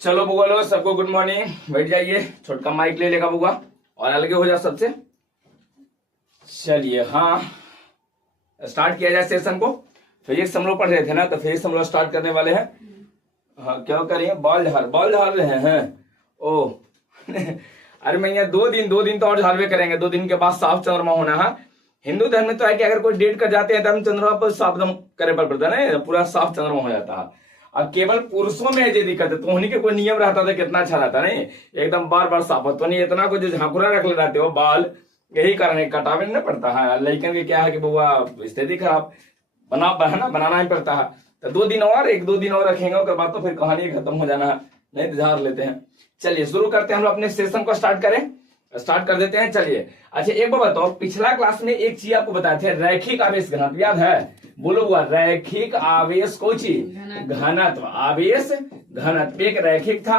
चलो बुआ लो, सबको गुड मॉर्निंग। बैठ जाइए, छोटका माइक ले लेगा बुआ और अलगे हो जाओ सबसे। चलिए हाँ, स्टार्ट किया जाए सेशन को। फिजिक्स हम लोग पढ़ रहे थे ना, तो फिजिक्स हम लोग स्टार्ट करने वाले हैं। हाँ, क्या करेंगे? बॉल झाड़ रहे हैं। ओ अरे मैं यहाँ दो दिन तो और झाड़वे करेंगे। 2 दिन के बाद साफ चंद्रमा होना है। हिंदू धर्म में तो है कि अगर कोई डेट कर जाते हैं तो हम चंद्रमा पर साफ दम करे पड़ता है ना, पूरा साफ चंद्रमा हो जाता है। अब केवल पुरुषों में ये दिक्कत है, तो उन्हीं के कोई नियम रहता था, कितना अच्छा रहता नहीं, एकदम बार बार साफ हो। तो नहीं इतना को जो झांकुरा रख ले रहते हो बाल, यही कारण है, कटावे नहीं पड़ता है। लेकिन के क्या है कि बुआ स्थिति खराब बनाना ही पड़ता है। तो 2 दिन और 1-2 दिन और रखेंगे, उसके बाद तो फिर कहानी खत्म हो जाना है। नहीं तो झाड़ लेते हैं। चलिए शुरू करते हैं, हम लोग अपने सेशन को स्टार्ट कर देते हैं। चलिए अच्छा, एक बार बताओ, पिछला क्लास में एक चीज आपको बताए थे, रैखिक आवेश घनत्व, याद है? बोलो हुआ, रैखिक आवेश कोची घनत्व, आवेश घनत्व। एक रैखिक था,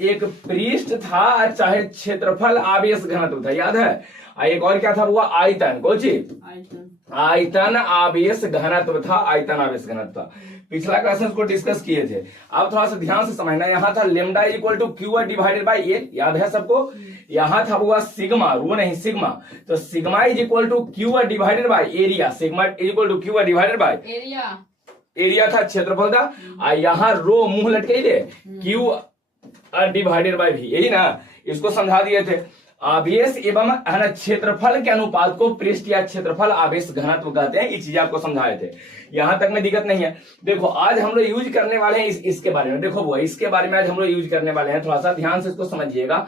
एक पृष्ठ था, चाहे क्षेत्रफल आवेश घनत्व था, याद है? एक और क्या था हुआ? आयतन कोची, आयतन आवेश घनत्व था, आयतन आवेश घनत्व। पिछला क्लास में उसको डिस्कस किए थे। अब थोड़ा सा ध्यान से समझना, यहाँ था lambda equal to Q divided by A, याद है सबको? यहाँ था हुआ सिग्मा, रो नहीं सिग्मा, तो sigma is equal to Q divided by area, sigma is equal to Q divided by area था, क्षेत्रफल था। यहाँ रो मुंह लटके दे, क्यू डिवाइडेड बाई भी, यही ना, इसको समझा दिए थे। आवेश एवं क्षेत्रफल के अनुपात को पृष्ठ या क्षेत्रफल आवेश घनत्व कहते हैं। ये चीज आपको समझाए थे, यहां तक में दिक्कत नहीं है। देखो आज हम लोग यूज करने वाले हैं इसके बारे में। देखो वो इसके बारे में आज हम लोग यूज करने वाले हैं, थोड़ा सा ध्यान से इसको समझिएगा।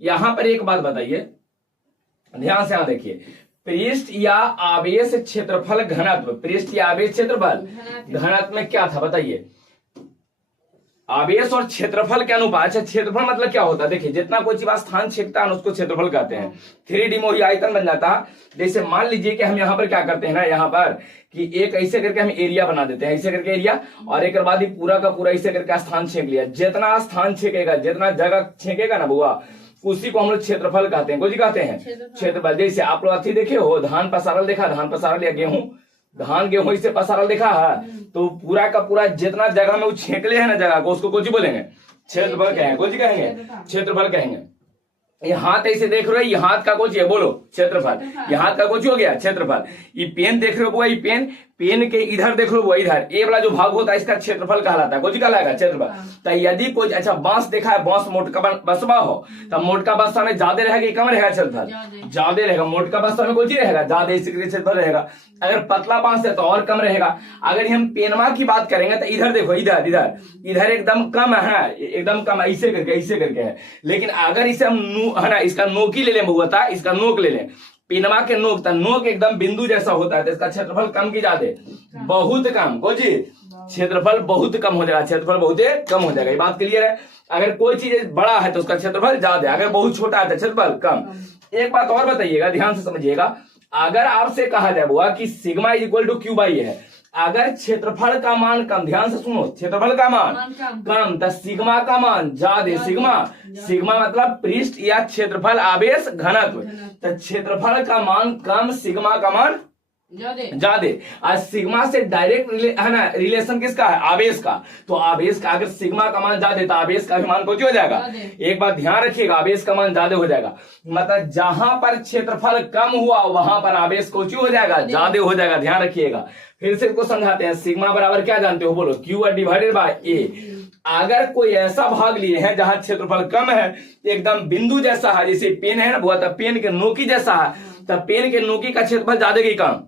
यहां पर एक बात बताइए, ध्यान से, यहां देखिए, पृष्ठ या आवेश क्षेत्रफल घनत्व, पृष्ठ या आवेश क्षेत्रफल घनत्व में क्या था बताइए? आवेश और क्षेत्रफल के अनुपात। अच्छा, क्षेत्रफल मतलब क्या होता है? देखिए, जितना कोई चीज स्थान छेदता है उसको क्षेत्रफल कहते हैं। 3D में वही आयतन बन जाता है। जैसे मान लीजिए कि हम यहाँ पर क्या करते हैं ना, यहाँ पर कि एक ऐसे करके हम एरिया बना देते हैं, ऐसे करके एरिया, और एक बाद ही पूरा का पूरा ऐसे करके स्थान छेक लिया। जितना स्थान छेकेगा, जितना जगह छेकेगा ना बुआ, उसी को हम लोग क्षेत्रफल कहते हैं। कोई कहते हैं क्षेत्रफल। जैसे आप लोग अथी देखे हो, धान पसारल देखा, धान पसारल या गेहूं, धान गेहूं इसे पसारल देखा है, तो पूरा का पूरा जितना जगह में वो छेकले है ना जगह को, उसको कुछ बोलेंगे क्षेत्रफल कहेंगे। कुछ कहेंगे क्षेत्रफल कहेंगे। ये हाथ ऐसे देख रहे हो, ये हाथ का कुछ है, बोलो क्षेत्रफल। ये हाथ का कुछ हो गया क्षेत्रफल। ये पेन देख रहे हो बुआ, ये पेन के इधर देख लो वो इधर, ये वाला जो भाग होता है इसका क्षेत्रफल कहलाता है। कुछ कहलाएगा क्षेत्रफल। तो यदि कोई अच्छा बांस देखा है, बांस मोटका बसवा हो, तो मोटका बसवा में ज्यादा रहेगा कि कम रहेगा क्षेत्रफल? ज्यादा रहेगा। मोटका बसवा में कुछ रहेगा ज्यादा, इसी क्षेत्रफल रहेगा। अगर पतला बांस है तो और कम रहेगा। अगर हम पेनवा की बात करेंगे तो इधर देखो, इधर एकदम कम है, एकदम कम, ऐसे करके है। लेकिन अगर इसे हम है ना, इसका नोक ही ले लें बहुता, इसका नोक ले लें, पेनवा के नोक, तो नोक एकदम बिंदु जैसा होता है, तो इसका क्षेत्रफल कम की ज्यादा? बहुत कम। को जी क्षेत्रफल बहुत कम हो जाएगा, क्षेत्रफल बहुत कम हो जाएगा। ये बात क्लियर है? अगर कोई चीज बड़ा है तो उसका क्षेत्रफल ज्यादा, अगर बहुत छोटा है तो क्षेत्रफल कम। एक बात और बताइएगा, ध्यान से समझिएगा। अगर आपसे कहा जाए बुआ कि sigma is equal to Q by है, अगर क्षेत्रफल का मान कम, ध्यान से सुनो, क्षेत्रफल का मान कम, तो सिग्मा का मान ज्यादा। सिग्मा मतलब पृष्ठ या क्षेत्रफल आवेश घनत्व, तो क्षेत्रफल का मान कम, सिग्मा का मान ज्यादा। आज सिग्मा से डायरेक्ट है ना रिलेशन किसका है? आवेश का। तो आवेश का अगर सिग्मा का मान ज्यादा, तो आवेश का भी मान कुछ हो जाएगा। एक बात ध्यान रखिएगा, आवेश का मान ज्यादा हो जाएगा। मतलब जहां पर क्षेत्रफल कम हुआ वहां पर आवेश कुछ हो जाएगा, ज्यादा हो जाएगा। ध्यान रखिएगा। फिर से इसको समझाते हैं। सिग्मा बराबर क्या जानते हो? बोलो, क्यू डिवाइडेड बाय ए। अगर कोई ऐसा भाग लिए हैं जहां क्षेत्रफल कम है, एकदम बिंदु जैसा है, जैसे पेन है ना बुआ, तो पेन के नोकी जैसा है, तो पेन के नोकी का क्षेत्रफल ज्यादा की कम?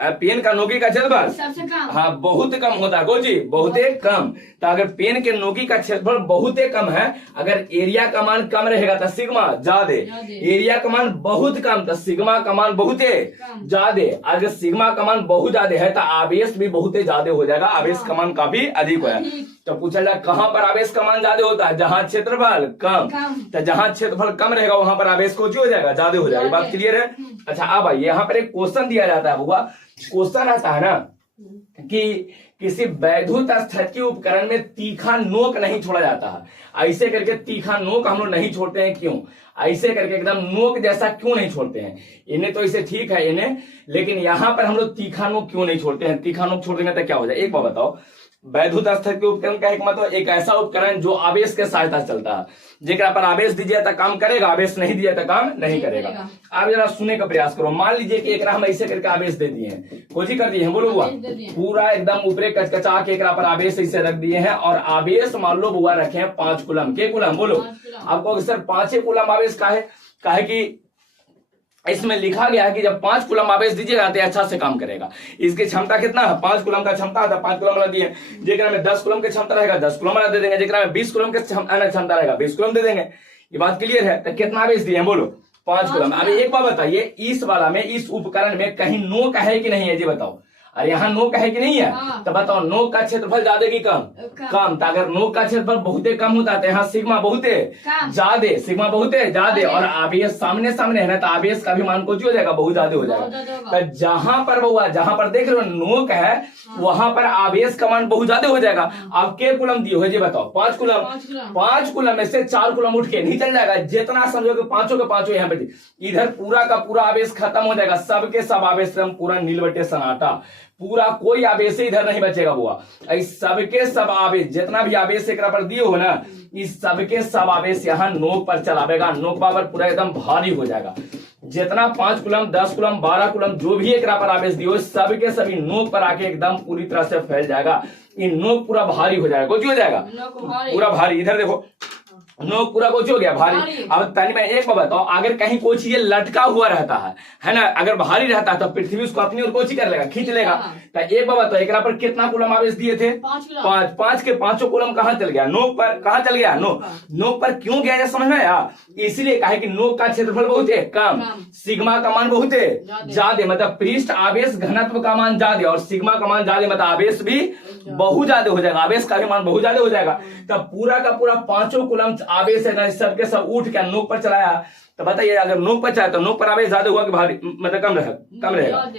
पेन का नोकी का क्षेत्रफल सबसे कम। हाँ, बहुत कम होता है। जी बहुत कम। तो अगर पेन के नोकी का क्षेत्रफल बहुत कम है, अगर एरिया का मान कम रहेगा तो सिग्मा ज्यादा, एरिया का मान बहुत कम तो सिग्मा का मान बहुत ज्यादा। अगर सिग्मा का मान बहुत ज्यादा है तो आवेश भी बहुत ज्यादा हो जाएगा, आवेश का मान काफी अधिक होगा। तो पूछा जाए कहां पर आवेश का मान ज्यादा होता है? जहां क्षेत्रफल कम। तो जहां क्षेत्रफल कम रहेगा वहां पर आवेश कुछ हो जाएगा, ज्यादा हो जाएगा। बात क्लियर है? अच्छा, अब आइए, यहाँ पर एक क्वेश्चन दिया जाता है बुआ। क्वेश्चन आता है ना कि किसी वैद्युत स्थिति उपकरण में तीखा नोक नहीं छोड़ा जाता है। ऐसे करके तीखा नोक हम लोग नहीं छोड़ते हैं, क्यों? ऐसे करके एकदम नोक जैसा क्यों नहीं छोड़ते हैं? इन्हें तो इसे ठीक है इन्हें, लेकिन यहां पर हम लोग तीखा नोक क्यों नहीं छोड़ते हैं? तीखा नोक छोड़ देंगे तो क्या हो जाए? एक बार बताओ, वैद्युत स्थिति के उपकरण का एक मतलब एक ऐसा उपकरण जो आवेश के सहायता से चलता है, जेकरा पर आवेश दीजिए तो काम करेगा, आवेश नहीं दिया तो काम नहीं करेगा। आप जरा सुनने का प्रयास करो। मान लीजिए कि एक हम ऐसे करके आवेश दे दिए हैं, कोची कर दिए हैं, बोलो बुआ, पूरा एकदम ऊपरे कचकचा के एक पर आवेश ऐसे रख दिए हैं, और आवेश मान लो बुआ रखे हैं 5 कूलम के कूलम, बोलो आपको सर 5 कूलम आवेश का है कि इसमें लिखा गया है कि जब 5 कूलम आवेश दीजिएगा तो अच्छा से काम करेगा। इसकी क्षमता कितना है, 5 कूलम का क्षमता है, 5 कूलम वाला दिए। जेकरा में 10 कूलम की क्षमता रहेगा 10 कूलम वाला दे देंगे, जेकरा में 20 कूलम की क्षमता रहेगा 20 कूलम दे देंगे। ये बात क्लियर है? तो कितना आवेश दिए बोलो 5 कूलम। अभी एक बात बताइए, इस वाला में इस उपकरण में कहीं नोक है कि नहीं है जी बताओ। अरे यहाँ नोक है कि नहीं है? तो बताओ नोक का क्षेत्रफल ज्यादा की कम? कम। तो अगर नोक का क्षेत्रफल बहुत कम होता है, यहाँ सिग्मा बहुत ज्यादा, सिग्मा बहुत ज्यादा, और आवेश सामने सामने है ना, तो आवेश का भी मान कुछ हो जाएगा, बहुत ज्यादा हो जाएगा। तो जहां पर हुआ, जहां पर देख रहे हो नोक है, वहां पर आवेश का मान बहुत ज्यादा हो जाएगा। अब के कूलम दिए हो जी बताओ? 5 कूलम। 5 कूलम में से 4 कूलम उठ के नहीं चल जाएगा, जितना समझो पांचों के पांचों यहाँ पे इधर पूरा का पूरा आवेश खत्म हो जाएगा, सबके सब आवेश पूरा नीलबटे सन्नाटा, पूरा कोई आवेश इधर नहीं बचेगा बुआ। इस सबके सब आवेश जितना भी आवेश एक पर दिए हो ना, इस सबके सब आवेश यहाँ नोक पर चलावेगा, नोक पर पूरा एकदम भारी हो जाएगा। जितना 5 कूलम 10 कूलम 12 कूलम जो भी एक पर आवेश दिए हो, सबके सभी नोक पर आके एकदम पूरी तरह से फैल जाएगा। इन नोक पूरा भारी हो जाएगा, कुछ हो जाएगा पूरा भारी। इधर देखो नोक पूरा कुछ हो गया भारी। अब तनी मैं एक बात बताओ, अगर कहीं कोई चीज लटका हुआ रहता है ना, अगर भारी रहता है तो पृथ्वी उसको अपनी ओर कोची कर लेगा, खींच लेगा। तो एक बात बताओ, एक पर कितना कूलम आवेश दिए थे? 5 के 5 कूलम कहाँ चल गया? नोक पर। कहाँ चल गया? नोक पर क्यों गया समझ में आया? इसलिए कहा कि नोक का क्षेत्रफल बहुत है कम, सिग्मा का मान बहुत है ज्यादा, मतलब पृष्ठ आवेश घनत्व का मान ज्यादा और सिग्मा का मान ज्यादा, मतलब आवेश भी बहुत ज्यादा हो जाएगा, आवेश का भी मान बहुत ज्यादा हो जाएगा। तब पूरा का पूरा 5 कूलम आवेश है ना, सबके सब उठ के नोक पर चलाया। तो बताइए अगर नोक पर चलाया तो नोक पर आवेश ज्यादा हुआ कि भारी, मतलब कम रहेगा।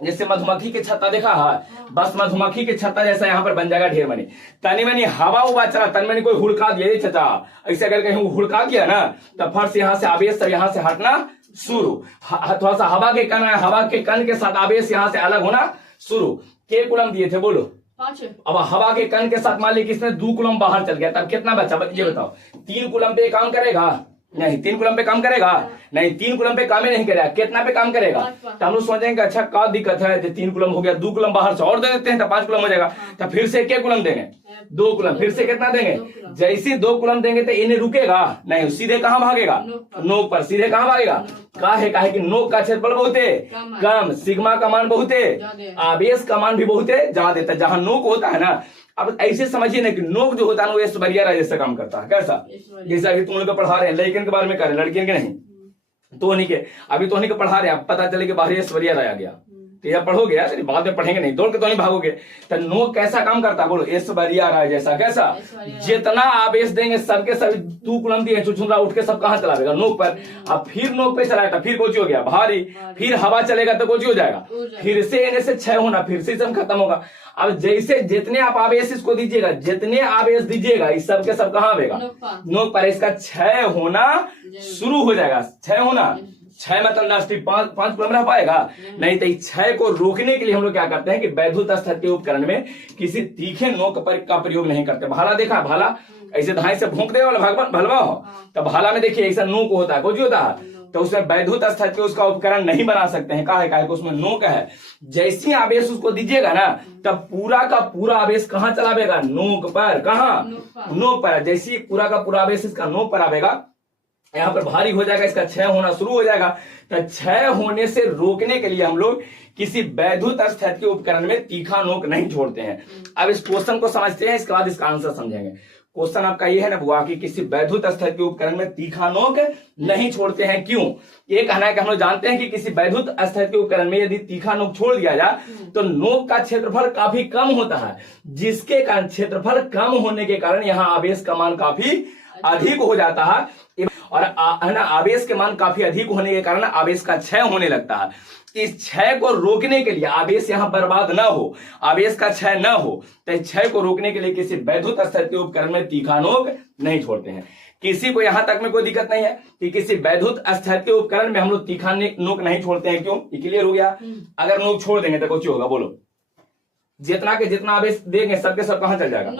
जैसे मधुमक्खी के छत्ता देखा है, बस मधुमक्खी के छत्ता जैसा यहाँ पर बन जाएगा ढेर मनी। तनी मनी हवा उबा चला, तनी मनी कोई हुड़का दिया छता, ऐसे अगर कहीं हुड़का किया ना, तो फर्स्ट यहाँ से आवेश सब यहाँ से हटना शुरू, थोड़ा सा हवा के कण, हवा के कण के साथ आवेश यहाँ से अलग होना शुरू। के कूलम दिए थे बोलो? 5। अब हवा के कण के साथ मान ली कि इसमें 2 कूलम बाहर चल गया, तब कितना बचा? ये बताओ 3 कूलम पे काम करेगा? नहीं। 3 कूलम पे काम करेगा? नहीं। 3 कूलम पे काम ही नहीं करेगा, कितना पे काम करेगा? तो हम लोग सोचेंगे अच्छा क्या दिक्कत है, 3 कूलम हो गया, 2 कूलम बाहर से और दे देते हैं तो 5 कूलम हो जाएगा। तो फिर से क्या कूलम देंगे? 2 कूलम। फिर से कितना देंगे? जैसे 2 कूलम देंगे तो इन्हें रुकेगा नहीं, सीधे कहाँ भागेगा? नोक पर। सीधे कहाँ भागेगा? काहे कि नोक का क्षेत्रफल बहुत है कम, सिग्मा का मान बहुत है, आवेश का मान भी बहुत है ज्यादा। जहां नोक होता है ना, अब ऐसे समझिए ना कि नोक जो होता है ना वो ऐश्वर्या जैसा काम करता है। कैसा? जैसा अभी तुम लोग पढ़ा रहे हैं, लड़कियों के बारे में कर रहे हैं, लड़कियों के नहीं, तो नहीं के अभी तो नहीं के पढ़ा रहे हैं, पता चले कि बाहर ऐश्वर्या राय आ गया, तो यह पढ़ोगे यार, बाद में पढ़ेंगे नहीं, दौड़ के तो नहीं भागोगे। तो नोक कैसा काम करता है बोलो? ऐश्वर्या राय जैसा। कैसा? जितना आवेश देंगे सबके सभी 2 कूलम दिए, चुचुंदरा उठ के सब कहाँ चलाएगा? नोक पर। अब फिर नोक पे चलाएगा, फिर कोची हो गया भारी, फिर हवा चलेगा तो कोची हो जाएगा, फिर से इन्हें से क्षय होना, फिर से खत्म होगा। अब जैसे जितने आप आवेश इसको दीजिएगा, जितने आवेश दीजिएगा, इस सब के सब कहाँ आवेगा? नोक पर। इसका क्षय होना शुरू हो जाएगा। क्षय होना, क्षय मतलब नष्ट 5 कूलम रह पाएगा नहीं। तो इस क्षय को रोकने के लिए हम लोग क्या करते हैं कि वैद्युत स्थिति के उपकरण में किसी तीखे नोक पर का प्रयोग नहीं करते। भाला देखा? भाला ऐसे धाई से भोंक दे वाला भगवान भलवा हो, तो भाला में देखिए ऐसा नोक होता है, कुछ होता है, तो उसमें वैद्युत स्थिति उसका उपकरण नहीं बना सकते हैं। काहे कि उसमें नोक है। जैसी आवेश उसको दीजिएगा ना, तब पूरा का पूरा आवेश कहाँ चलावेगा? नोक पर। कहाँ? नोक पर। जैसी पूरा का पूरा आवेश इसका नोक पर आवेगा, यहाँ पर भारी हो जाएगा, इसका क्षय होना शुरू हो जाएगा। तो क्षय होने से रोकने के लिए हम लोग किसी वैद्युत स्थिति के उपकरण में तीखा नोक नहीं छोड़ते हैं। अब इस क्वेश्चन को समझते हैं, इसके बाद इसका आंसर समझेंगे। क्वेश्चन आपका ये है ना बुआ कि किसी वैद्युत स्थिति के उपकरण में तीखा नोक नहीं छोड़ते हैं, क्यों? ये कहना है कि हम लोग जानते हैं कि किसी वैद्युत स्थिति के उपकरण में यदि तीखा नोक छोड़ दिया जाए तो नोक का क्षेत्रफल काफी कम होता है, जिसके कारण क्षेत्रफल कम होने के कारण यहाँ आवेश का मान काफी अधिक हो जाता है, और आवेश के मान काफी अधिक होने के कारण आवेश का क्षय होने लगता है। इस क्षय को रोकने के लिए, आवेश यहाँ बर्बाद न हो, आवेश का क्षय न हो, तो क्षय को रोकने के लिए किसी वैद्युत स्थिति उपकरण में तीखा नोक नहीं छोड़ते हैं। किसी को यहां तक में कोई दिक्कत नहीं है कि किसी वैद्युत स्थिति उपकरण में हम लोग तीखा नोक नहीं छोड़ते हैं, क्यों? ये क्लियर हो गया? अगर नोक छोड़ देंगे तो कुछ होगा बोलो? जितना के जितना आवेश देंगे सबके सब कहाँ चल जाएगा,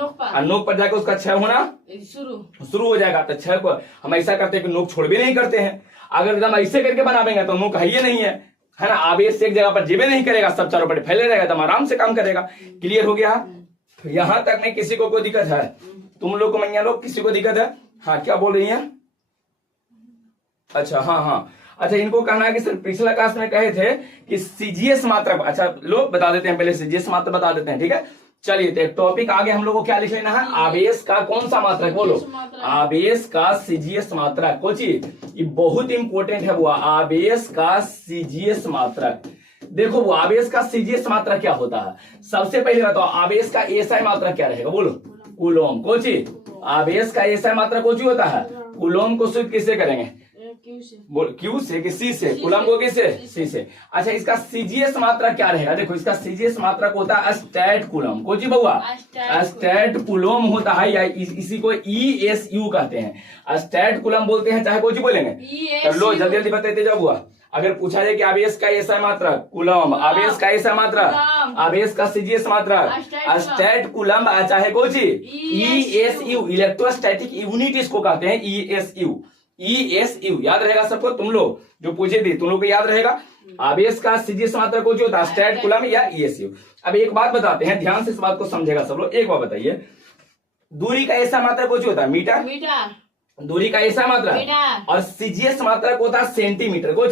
नोक पर जाकर उसका क्षय होना शुरू हो जाएगा। तो क्षय को हम ऐसा करते हैं कि नोक छोड़ भी नहीं करते हैं। अगर एकदम ऐसे करके बनावेंगे तो नोक है ही नहीं है ना, आवेश एक जगह पर जेबे नहीं करेगा, सब चारों पर फैले रहेगा, एकदम आराम से काम करेगा। क्लियर हो गया? यहां तक में किसी को कोई दिक्कत है? तुम लोग को मैया लोग किसी को दिक्कत है? हाँ क्या बोल रही है? अच्छा हाँ, अच्छा इनको कहना है कि सर पिछला क्लास में कहे थे कि सीजीएस मात्रा, अच्छा लो बता देते हैं, पहले सीजीएस मात्रा बता देते हैं, ठीक है। चलिए तो टॉपिक आगे हम लोग को क्या लिख लेना है, आवेश का कौन सा मात्रक, बोलो आवेश का सीजीएस मात्रक। कोची ये बहुत इंपॉर्टेंट है, वो आवेश का सीजीएस मात्रक। देखो वो आवेश का सीजीएस मात्रक क्या होता है, सबसे पहले बताओ आवेश का एसआई मात्रक क्या रहेगा, बोलो कूलोम। कोची आवेश का एसआई मात्रक कोची होता है, कूलोम को शुद्ध किससे करेंगे, क्यू से कि सी से, कूलम को किससे, सी से। अच्छा इसका सीजीएस मात्रा क्या रहेगा, देखो इसका सीजीएस मात्रा होता है स्टैट कूलम। को जी बउआ, स्टैट कूलम होता है, या इसी को ईएसयू कहते हैं, स्टैट कूलम बोलते हैं, चाहे कोई बोलेंगे। लो जल्दी जल्दी बताते जाओ बुआ। अगर पूछा जाए कि आवेश का ऐसा मात्रा कूलम, आवेश का ऐसा मात्रा, आवेश का सीजीएस मात्रा स्टैट कूलम, चाहे कोई ईएसयू, इलेक्ट्रोस्टैटिक यूनिट इसको कहते हैं, ईएसयू। ईएसयू याद रहेगा सबको, तुम लोग जो पूछे थे तुम लोग को याद रहेगा। आवेश का सीजीएस मात्रा को जो होता है स्टैट कूलम या ईएसयू। अब एक बात बताते हैं, ध्यान से इस बात को समझेगा सब लोग। एक बात बताइए, दूरी का ऐसा मात्रा को जो होता है मीटर, दूरी का ऐसा मात्रा, और सीजीएस मात्रा को होता है सेंटीमीटर। को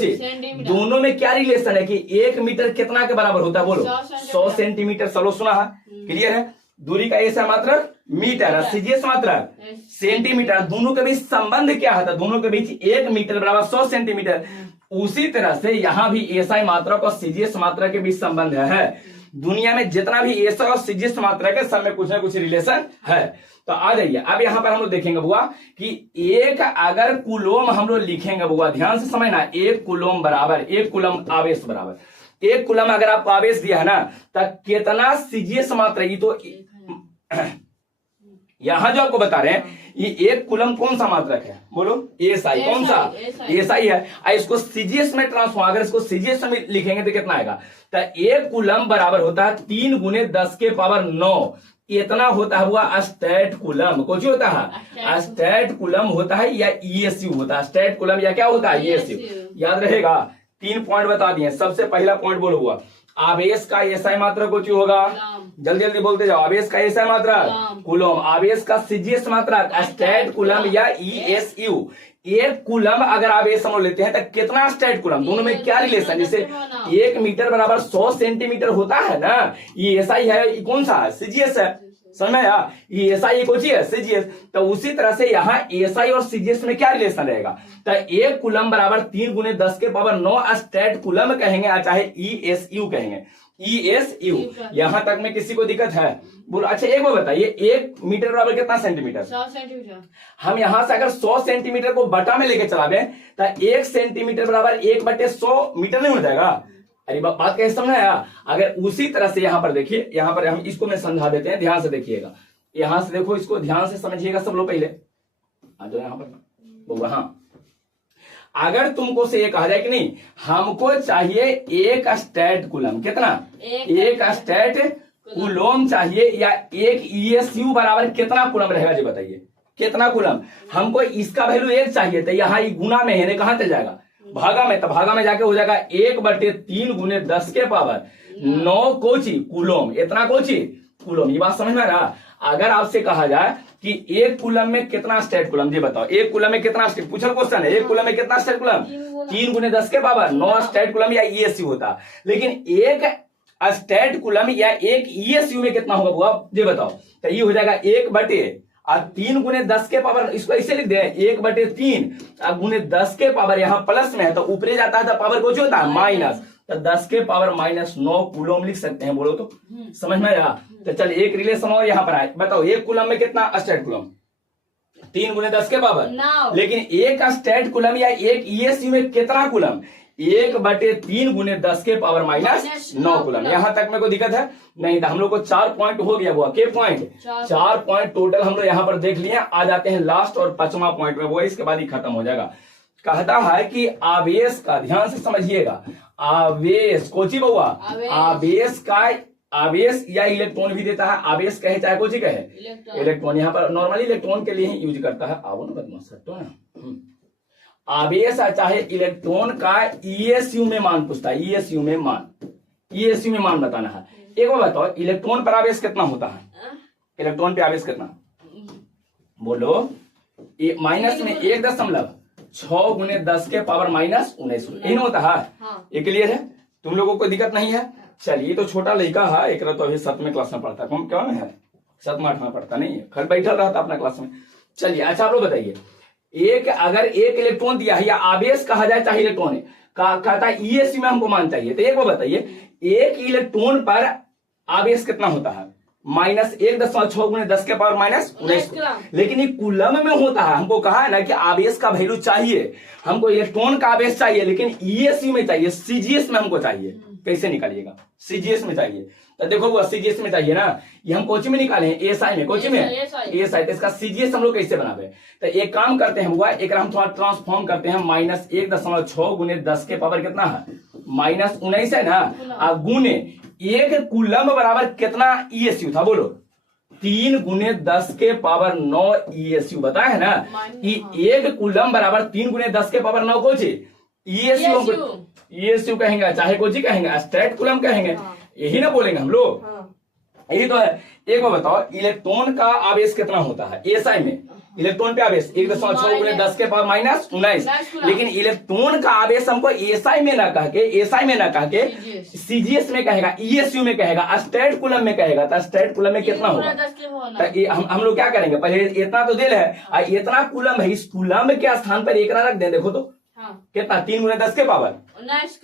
दोनों में क्या रिलेशन है कि 1 मीटर कितना के बराबर होता है, बोलो 100 सेंटीमीटर। चलो सुना है, क्लियर है। दूरी का ऐसा मात्रा मीटर, सीजीएस मात्रा सेंटीमीटर, दोनों के बीच संबंध क्या है, दोनों के बीच 1 मीटर बराबर 100 सेंटीमीटर। उसी तरह से यहाँ भी एसआई मात्रक और सीजीएस मात्रा के बीच संबंध है। दुनिया में जितना भी एसआई और सीजीएस मात्रा के सब में कुछ ना कुछ रिलेशन है। तो आ जाइए, अब यहाँ पर हम लोग देखेंगे बुआ कि एक अगर कूलोम हम लोग लिखेंगे बुआ, ध्यान से समझना, 1 कूलोम बराबर 1 कूलम आवेश बराबर 1 कूलम अगर आपको आवेश दिया है ना, तो कितना सीजीएस मात्रा, ये तो यहां जो आपको बता रहे हैं ये 1 कूलम कौन सा मात्रक है, बोलो एसआई। कौन सा, एसआई है। इसको सीजीएस में ट्रांसफॉर्म, अगर इसको सीजीएस में लिखेंगे तो कितना आएगा, तो 1 कूलम बराबर होता है 3 गुने 10 के पावर 9, इतना होता है हुआ स्टैट कूलम। कुछ होता है स्टैट कूलम होता है या ईएसयू होता है, स्टैट कूलम या क्या होता है, ईएसयू। याद रहेगा, 3 पॉइंट बता दिए। सबसे पहला पॉइंट बोलो हुआ आवेश का एसआई मात्रा कुछ होगा, जल्दी जल्दी बोलते जाओ। आवेश का एसआई मात्रा कूलम, आवेश का सीजीएस मात्रा स्टैट कूलम या ईएसयू। 1 कूलम अगर आवेश हम लेते हैं तो कितना स्टैट कूलम, दोनों में क्या रिलेशन, जैसे 1 मीटर बराबर 100 सेंटीमीटर होता है ना, ये एसआई है, ये कौन सा है, सीजीएस है। समझ में आया, ये एसआई कौन सी है, सीजीएस। तो उसी तरह से यहाँ एसआई और सीजीएस में क्या रिलेशन रहेगा, तो 1 कूलम बराबर 3 गुने 10 के पावर 9 स्टैट कूलम कहेंगे, चाहे ईएसयू कहेंगे, ईएसयू। यहां तक में किसी को दिक्कत है, बोलो। अच्छा एक बार बताइए, 1 मीटर बराबर कितना सेंटीमीटर, 100 सेंटीमीटर। हम यहां से अगर 100 सेंटीमीटर को बटा में लेके चलावे तो 1 सेंटीमीटर बराबर 1/100 मीटर नहीं हो जाएगा। अरे बात कैसे समझ आया। अगर उसी तरह से यहाँ पर देखिए, यहाँ पर हम इसको मैं समझा देते हैं, ध्यान से देखिएगा। यहां से देखो, इसको ध्यान से समझिएगा सब लोग। पहले आ जाओ यहाँ पर, हाँ, अगर तुमको से ये कहा जाए कि नहीं हमको चाहिए 1 स्टैट कूलम, कितना 1 स्टैट कूलम चाहिए, या 1 ईएसयू बराबर कितना कूलम रहेगा जी बताइए, कितना कूलम। हमको इसका वैल्यू 1 चाहिए, तो यहाँ गुना में है, कहां चल जाएगा, भागा में। तो भागा में जाके हो जाएगा 1/3 गुने 10 के पावर 9 कोची कूलम, इतना कोची कूलम। ये बात समझ में आ रहा। अगर आपसे कहा जाए कि 1 कूलम में कितना स्टैट कूलम, जी बताओ 1 कूलम में कितना स्टैट, पूछल क्वेश्चन है, 1 कूलम में कितना स्टैट कूलम, 3 गुने 10 के पावर 9 स्टैट कूलम या ईएसयू होता। लेकिन 1 स्टैट कूलम या 1 ईएसयू में कितना होगा बुआ, जी बताओ। तो ये हो जाएगा 1/3 गुने 10 के पावर, इसको ऐसे लिख दे 1/3 गुने 10 के पावर, यहाँ प्लस में है तो ऊपरे जाता है तो पावर कुछ होता है माइनस, तो 10 के पावर -9 कूलम लिख सकते हैं, बोलो तो समझ में आया। तो चल एक रिलेशन और यहाँ पर आए, बताओ 1 कूलम में कितना स्टैट कूलम, 3 गुने 10 के पावर। लेकिन 1 स्टैट कूलम या 1 ईएसयू में कितना कूलम, 1/3 गुने 10 के पावर -9 कूलम। यहां तक में कोई दिक्कत है नहीं। तो हम लोग को 4 पॉइंट हो गया वो, के पॉइंट 4 पॉइंट टोटल हम लोग यहाँ पर देख लिए। आ जाते हैं लास्ट और 5वां पॉइंट में, वो इसके बाद ही खत्म हो जाएगा। कहता है कि आवेश का, ध्यान से समझिएगा, आवेश कोची बउआ, आवेश का आवेश या इलेक्ट्रॉन भी देता है, आवेश कहे चाहे कुछ ही कहे इलेक्ट्रॉन, यहाँ पर नॉर्मली इलेक्ट्रॉन के लिए ही यूज करता है। आओ ना बदमाश हटो ना। आवेश चाहे इलेक्ट्रॉन का ईएसयू में मान पूछता है, ईएसयू में मान, ईएसयू में मान बताना है। एक बार बताओ इलेक्ट्रॉन पर आवेश कितना होता है, इलेक्ट्रॉन पे आवेश कितना बोलो, माइनस में 1.6 गुने 10 के पावर -19 इन होता है। ये क्लियर है, तुम लोगों को दिक्कत नहीं है। चलिए तो छोटा लड़का है, एक तो अभी 7वीं क्लास में पढ़ता है, कौन क्या है 7वां 8वां पढ़ता नहीं है, घर बैठल रहता अपना क्लास में। चलिए अच्छा आप लोग बताइए, अगर एक इलेक्ट्रॉन दिया है या आवेश कहा जाए चाहे इलेक्ट्रॉन कहता है ईएसयू में हमको मान चाहिए, तो एक बार बताइए एक इलेक्ट्रॉन पर आवेश कितना होता है, -1.6 गुने 10 के पावर -19, लेकिन ये कूलम में होता है। हमको कहा है ना कि आवेश का वैल्यू चाहिए, हमको इलेक्ट्रॉन का आवेश चाहिए लेकिन ईएसयू में चाहिए, सीजीएस में हमको चाहिए। कैसे निकालिएगा, सीजीएस में चाहिए, तो देखो वो सीजीएस में चाहिए ना, ये हम कोचिंग में निकाले हैं, एएसआई में, कोचिंग में एएसआई, तो इसका सीजीएस हम लोग कैसे बनावे, तो एक काम करते हैं हुआ, एक हम थोड़ा ट्रांसफॉर्म करते हैं, -1.6 गुने 10 के पावर कितना है -19 है ना, गुने एक कूलम बराबर कितना ईएसयू था बोलो, 3 गुने 10 के पावर 9 ईएसयू बताया है ना, कि एक कूलम बराबर 3 गुने 10 के पावर 9 कोची ईएसयू कहेंगे, चाहे कोची कहेंगे, स्ट्रेट कूलम कहेंगे, यही ना बोलेंगे हम लोग, यही तो है। एक बार बताओ इलेक्ट्रॉन का आवेश कितना होता है एसआई में, इलेक्ट्रॉन पे आवेश 1.6 गुने 10 के पावर -19, लेकिन इलेक्ट्रॉन का आवेश हमको एसआई में ना कह के सीजीएस में कहेगा, ईएसयू में कहेगा, स्ट्रेट कूलम में कहेगा, तो स्ट्रेट कूलम में कितना होगा, तो हम लोग क्या करेंगे, पहले इतना तो दिल है, इतना कूलम है, इस कूलम के स्थान पर एक रख दें, देखो तो कितना 3 गुने 10 के पावर,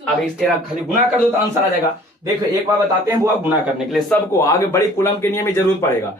अब इसके खाली गुना कर दो तो आंसर आ जाएगा। देखो एक बार बताते हैं बुआ, गुना करने के लिए सबको आगे बड़ी कूलम के नियम में जरूरत पड़ेगा।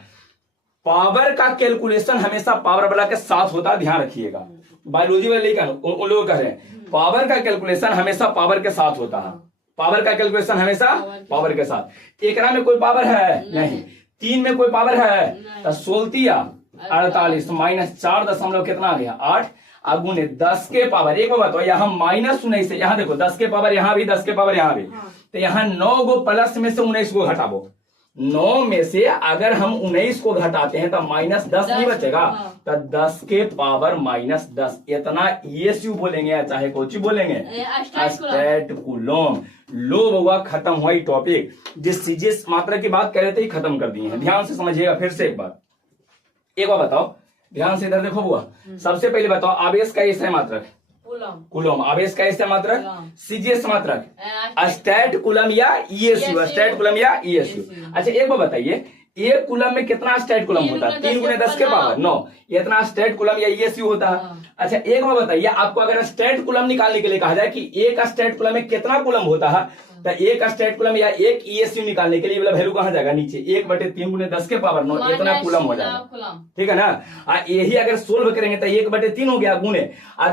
पावर का कैलकुलेशन हमेशा पावर वाला के साथ होता है, ध्यान रखिएगा, बायोलॉजी वाले उन लोग कह रहे हैं पावर का कैलकुलेशन हमेशा पावर के साथ होता है, पावर का कैलकुलेशन हमेशा पावर के साथ। एक में कोई पावर है नहीं, 3 में कोई पावर है, तो 16 48 -4 दशमलव कितना आ गया 8 गुने 10 के पावर, एक बार बताओ यहाँ -19 से, यहाँ देखो 10 के पावर यहाँ भी, 10 के पावर यहाँ भी, तो यहाँ 9 गो प्लस में से 19 को घटाबो, 9 में से अगर हम 19 को घटाते हैं तो -10 नहीं बचेगा, तो 10 के पावर -10 इतना ईएसयू बोलेंगे या चाहे कुछ बोलेंगे, स्ट्रेट कूलम। लो बउआ खत्म हुआ टॉपिक, जिस सीजीएस मात्रा की बात कर रहे थे खत्म कर दिए हैं, ध्यान से समझिएगा फिर से एक बार बताओ, ध्यान से इधर देखो बुआ, सबसे पहले बताओ आवेश का एसआई मात्रक कूलम, आवेश का एसआई मात्रक सीजीएस मात्रक स्ट्रेट कूलम या ईएसयू, स्ट्रेट कूलम या ईएसयू। अच्छा एक बार बताइए एक कूलम में कितना स्ट्रेट कूलम होता है, 3 गुने 10 के पावर 9, इतना स्ट्रेट कूलम या ईएसयू होता है। अच्छा एक बार बताइए आपको अगर स्ट्रेट कूलम निकालने के लिए कहा जाए कि एक स्ट्रेट कूलम में कितना कूलम होता है, तो एक स्ट्रेट कूलम या एक ईएसयू निकालने के लिए मतलब वैल्यू कहाँ जाएगा नीचे, 1/3 गुने 10 के पावर 9 इतना कूलम हो जाएगा, ठीक है ना। यही अगर सोल्व करेंगे तो 1/3 हो गया गुने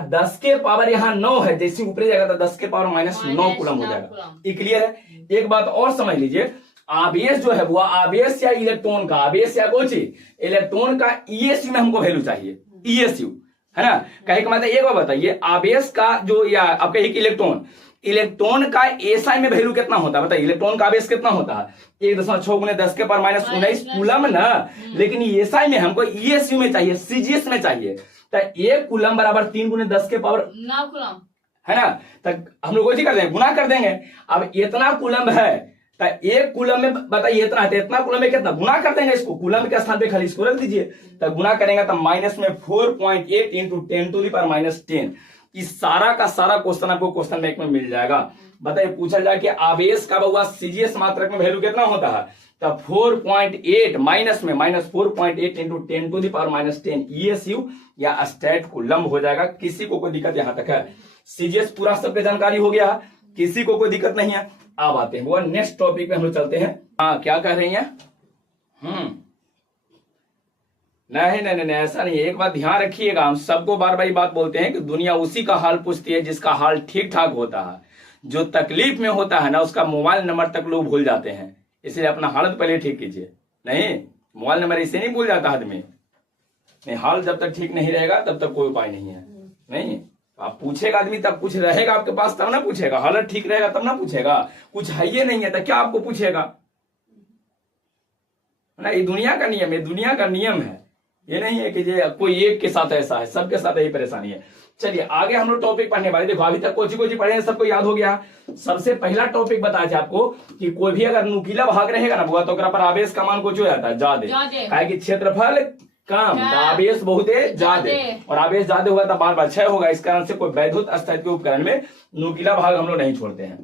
10 के पावर यहाँ 9 है, जैसे ऊपर जाएगा तो 10 के पावर -9 कूलम हो जाएगा। ये क्लियर है। एक बात और समझ लीजिए, आवेश जो है वो आवेश या इलेक्ट्रॉन का, आवेश या कोई चीज इलेक्ट्रॉन का ईएसयू में हमको वैल्यू चाहिए, ईएसयू है ना, कहे का मतलब एक बार बताइए आवेश का जो या आपका एक इलेक्ट्रॉन का एसआई में वैल्यू कितना होता है, बताइए इलेक्ट्रॉन का आवेश कितना होता है 1.6 गुने 10 के पावर -19 कूलम ना, लेकिन एसआई में हमको ईएसयू में चाहिए, सीजीएस में चाहिए, तो एक कूलम बराबर 3 गुने 10 के पावर 9 कूलम है ना, तो हम लोग वही कर देंगे, गुना कर देंगे। अब इतना कूलम है तो एक कूलम में बताइए इतना है, इतना कूलम में कितना, गुना कर देंगे इसको, कूलम के स्थान पे खाली इसको रख दीजिए, तो गुना करेंगे तो माइनस में 4.8 इंटू 10 टू द पावर -10। इस सारा का सारा क्वेश्चन आपको क्वेश्चन बैंक में मिल जाएगा। बताइए पूछा जाए कि आवेश का बउआ सीजीएस मात्रक में वैल्यू कितना होता है, तो 4.8 माइनस में -4.8 into 10 to the power -10 ESU या स्ट्रेट कूलम हो जाएगा। किसी को कोई दिक्कत यहां तक है, सीजीएस पूरा सबके जानकारी हो गया, किसी को कोई दिक्कत नहीं है। अब आते हैं वो नेक्स्ट टॉपिक पे हम लोग चलते हैं। हाँ क्या कह रही हैं, नहीं नहीं नहीं ऐसा नहीं है। एक बात ध्यान रखिएगा, हम सबको बार बार बात बोलते हैं कि दुनिया उसी का हाल पूछती है जिसका हाल ठीक ठाक होता है, जो तकलीफ में होता है ना उसका मोबाइल नंबर तक लोग भूल जाते हैं, इसलिए अपना हालत पहले ठीक कीजिए। नहीं मोबाइल नंबर इसे नहीं भूल जाता आदमी, नहीं हाल जब तक ठीक नहीं रहेगा तब तक कोई उपाय नहीं है। नहीं आप पूछेगा आदमी तब कुछ रहेगा आपके पास तब ना पूछेगा, हालत ठीक रहेगा तब ना पूछेगा, कुछ है ये नहीं है तो क्या आपको पूछेगा, ना, ये दुनिया का नियम है, दुनिया का नियम है। ये नहीं है कि ये कोई एक के साथ ऐसा है, सबके साथ यही परेशानी है। चलिए आगे हम लोग टॉपिक पढ़ने वाले। देखो अभी तक कोची कोची पढ़े हैं, सबको याद हो गया। सबसे पहला टॉपिक बताया था आपको कि कोई भी अगर नुकीला भाग रहेगा ना बुआ, तो पर आवेश का मान कुछ हो जाता है ज्यादा, है कि क्षेत्रफल कम तो आवेश बहुत ज्यादा, और आवेश ज्यादा होगा तो बार बार क्षय होगा। इस कारण से कोई वैद्युत अस्थिर उपकरण में नुकीला भाग हम लोग नहीं छोड़ते हैं।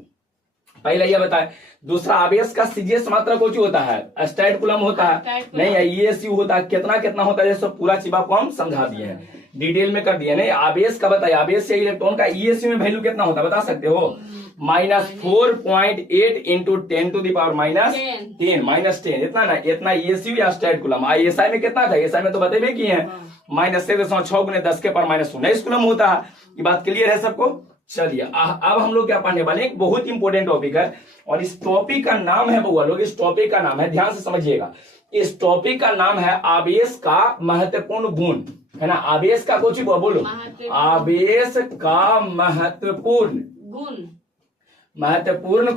पहले यह बताए। दूसरा, आवेश का सीजीएस मात्रा कुछ होता है, स्टैट कूलम होता है, नहीं है ईएसयू होता है, कितना कितना होता है, जैसे पूरा चीज आपको हम समझा दिए हैं, डिटेल में कर दिया। नहीं आवेश का बताइए, आवेश से इलेक्ट्रॉन का ईएसयू में वैल्यू कितना होता है बता सकते हो? -4.8 इंटू 10 टू द पावर -10 इतना ना, इतना ईएसयू या स्टैट कूलम। एसआई में कितना था? एसआई में तो बतेबे किए हैं -6.6 गुने 10 के पावर -19 कूलम होता है। ये बात क्लियर है सबको? चलिए अब हम लोग क्या पढ़ने वाले हैं, एक बहुत इंपॉर्टेंट टॉपिक है, और इस टॉपिक का नाम है बउआ लोग, इस टॉपिक का नाम है, ध्यान से समझिएगा, इस टॉपिक का नाम है आवेश का महत्वपूर्ण गुण, है ना। आवेश का कुछ बोलो, आवेश का महत्वपूर्ण गुण, महत्वपूर्ण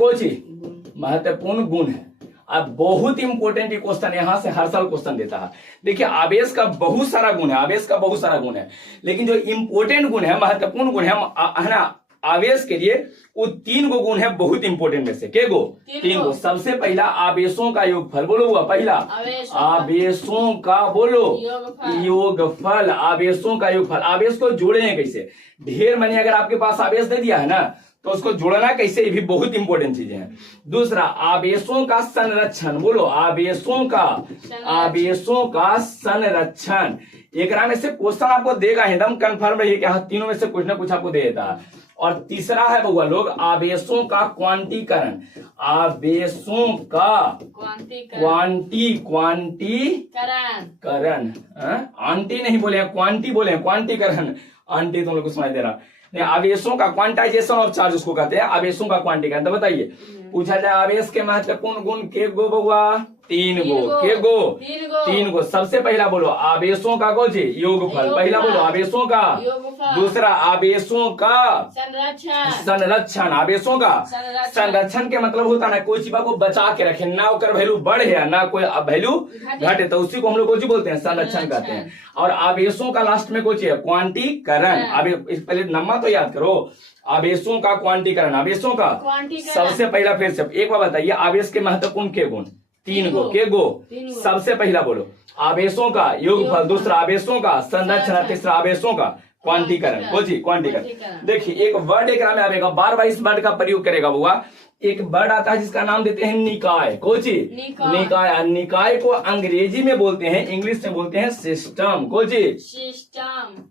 गुण है। अब बहुत इंपॉर्टेंट क्वेश्चन यहां से हर साल क्वेश्चन देता है। देखिए आवेश का बहुत सारा गुण है, आवेश का बहुत सारा गुण है, लेकिन जो इंपॉर्टेंट गुण है, महत्वपूर्ण गुण है ना आवेश के लिए, वो 3 गो गुण है बहुत इंपॉर्टेंट में से। के गो? 3 गो। सबसे पहला आवेशों का योगफल, बोलो हुआ पहला आवेशों का, बोलो योगफल, आवेशों का योगफल। आवेश को जोड़े हैं कैसे? ढेर मानी अगर आपके पास आवेश दे दिया है ना, तो उसको जोड़ना कैसे, ये भी बहुत इंपॉर्टेंट चीजें हैं। दूसरा, आवेशों का संरक्षण, बोलो आवेशों का संरक्षण। एक में से क्वेश्चन आपको देगा, एकदम कंफर्म रहिए कि हाँ तीनों में से कुछ ना कुछ आपको दे देता है। और तीसरा है बउआ लोग आवेशों का क्वांटीकरण, आवेशों का क्वांटीकरण, आंटी नहीं बोले, क्वांटी बोले, क्वांटीकरण, आंटी तुम लोग को सुनाई दे रहा नहीं। आवेशों का क्वांटाइजेशन ऑफ चार्ज उसको कहते हैं, आवेशों का क्वांटीकरण। तो बताइए, पूछा जाए आवेश के महत्वपूर्ण गुण के गो बउआ? 3 गो। के गो? 3 गो। सबसे पहला बोलो आवेशों का कोची योगफल, पहला बोलो आवेशों का। दूसरा, आवेशों का संरक्षण, आवेशों का संरक्षण के मतलब होता है ना कोई चीज को बचा के रखे, ना उसका वैल्यू बढ़े ना कोई वैल्यू घटे, तो उसी को हम लोग कोची बोलते हैं, संरक्षण कहते हैं। और आवेशों का लास्ट में कोची है क्वांटीकरण। पहले नंबर तो याद करो, आवेशों का क्वांटीकरण, आवेशों का सबसे पहला, फिर से एक बार बताइए, आवेश के महत्वपूर्ण के गुण? 3 गो। के गो? सबसे पहला बोलो आवेशों का योगफल, दूसरा आवेशों का संरक्षण, तीसरा आवेशों का क्वांटीकरण। क्वांटीकरण। देखिए एक वर्ड एक में आएगा, बार बार इस वर्ड का प्रयोग करेगा बुआ। एक वर्ड आता है जिसका नाम देते हैं निकाय। कोची? निकाय। निकाय को अंग्रेजी में बोलते हैं, इंग्लिश में बोलते हैं सिस्टम। कोची? सिस्टम।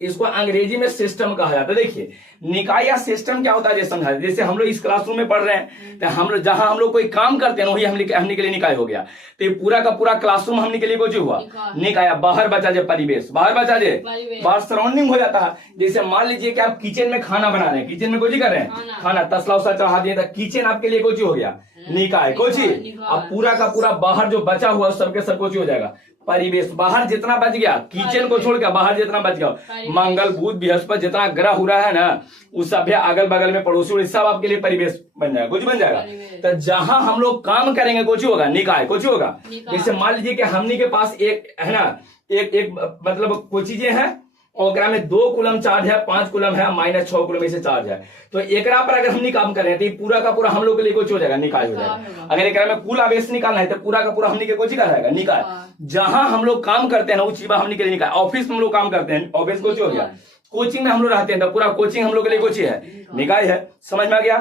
इसको अंग्रेजी में सिस्टम कहा जाता है। देखिए निकाय या सिस्टम क्या होता है समझा, जैसे हम लोग इस क्लासरूम में पढ़ रहे हैं, तो हम लोग जहां हम लोग कोई काम करते हैं वही हमने के लिए निकाय हो गया। तो ये पूरा का पूरा क्लासरूम हमने के लिए कुछ हुआ निकाय। बाहर बचा जाए परिवेश, बाहर बचा जाए बाहर सराउंडिंग हो जाता है। जैसे मान लीजिए कि आप किचन में खाना बना रहे हैं, किचन में कुछ कर रहे हैं, खाना तसला उसा चढ़ा दिए, तो किचन आपके लिए कुछ हो गया निकाय। कुछ अब पूरा का पूरा बाहर जो बचा हुआ सबके सब कुछ हो जाएगा परिवेश। बाहर जितना बच गया, किचन को छोड़ के बाहर जितना बच गया, मंगल बुध बृहस्पति जितना ग्रह हो रहा है ना, उस सभ्य अगल बगल में पड़ोसी सब आपके लिए परिवेश बन जाएगा, कुछ बन जाएगा। तो जहां हम लोग काम करेंगे कुछ होगा निकाय, कुछ होगा। जैसे मान लीजिए कि हमनी के पास एक है ना, एक मतलब कुछ चीजें हैं और में 2 कूलम चार्ज है, 5 कूलम है, -6 कूलम से चार्ज है। तो एकरा पर अगर हमनी काम कर रहे हैं तो पूरा का पूरा हम लोग के लिए कुछ हो जाएगा निकाय हो जाएगा। अगर एकरा में कुल आवेश निकालना है तो पूरा का पूरा हमनी के कुछ का रहेगा निकाय। जहां हम लोग काम करते हैं ना वो चीज हमनी के लिए निकाय। ऑफिस में हम लोग काम करते हैं, ऑफिस कुछ हो गया। कोचिंग में हम लोग रहते हैं तो पूरा कोचिंग हम लोग के लिए कुछ है निकाय है। समझ में आ गया?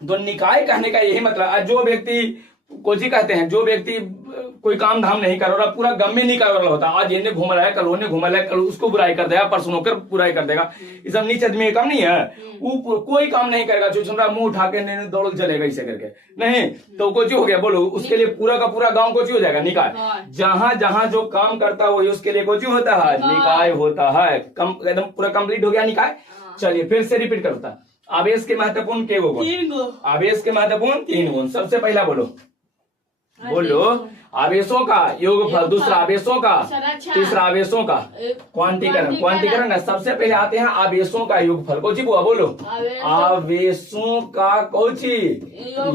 तो निकाय कहने का यही मतलब, जो व्यक्ति कोची कहते हैं, जो व्यक्ति कोई काम धाम नहीं कर रहा, पूरा गम में नहीं कर रहा होता, आज ये घूम रहा है, कल उन्हें घूम रहा है, कल उसको बुराई कर देगा, परसों होकर बुराई कर देगा, ये सब नीच आदमी काम नहीं है। वो कोई काम नहीं करेगा, जो चुन रहा मुंह उठा के नहीं दौड़ चलेगा ऐसे करके नहीं, तो कुछ हो गया बोलो, उसके लिए पूरा का पूरा गांव कुछ हो जाएगा निकाय। जहां जहां जो काम करता है वही उसके लिए कुछ होता है निकाय होता है। एकदम पूरा कंप्लीट हो गया निकाय। चलिए फिर से रिपीट करता, आवेश के महत्वपूर्ण के गुण? आवेश के महत्वपूर्ण 3 गुण। सबसे पहला बोलो आवेशों का योगफल, दूसरा आवेशों का, तीसरा आवेशों का क्वांटीकरण। क्वांटीकरण है सबसे पहले आते हैं आवेशों का योगफल। कोची बुआ बोलो, आवेशों का कोची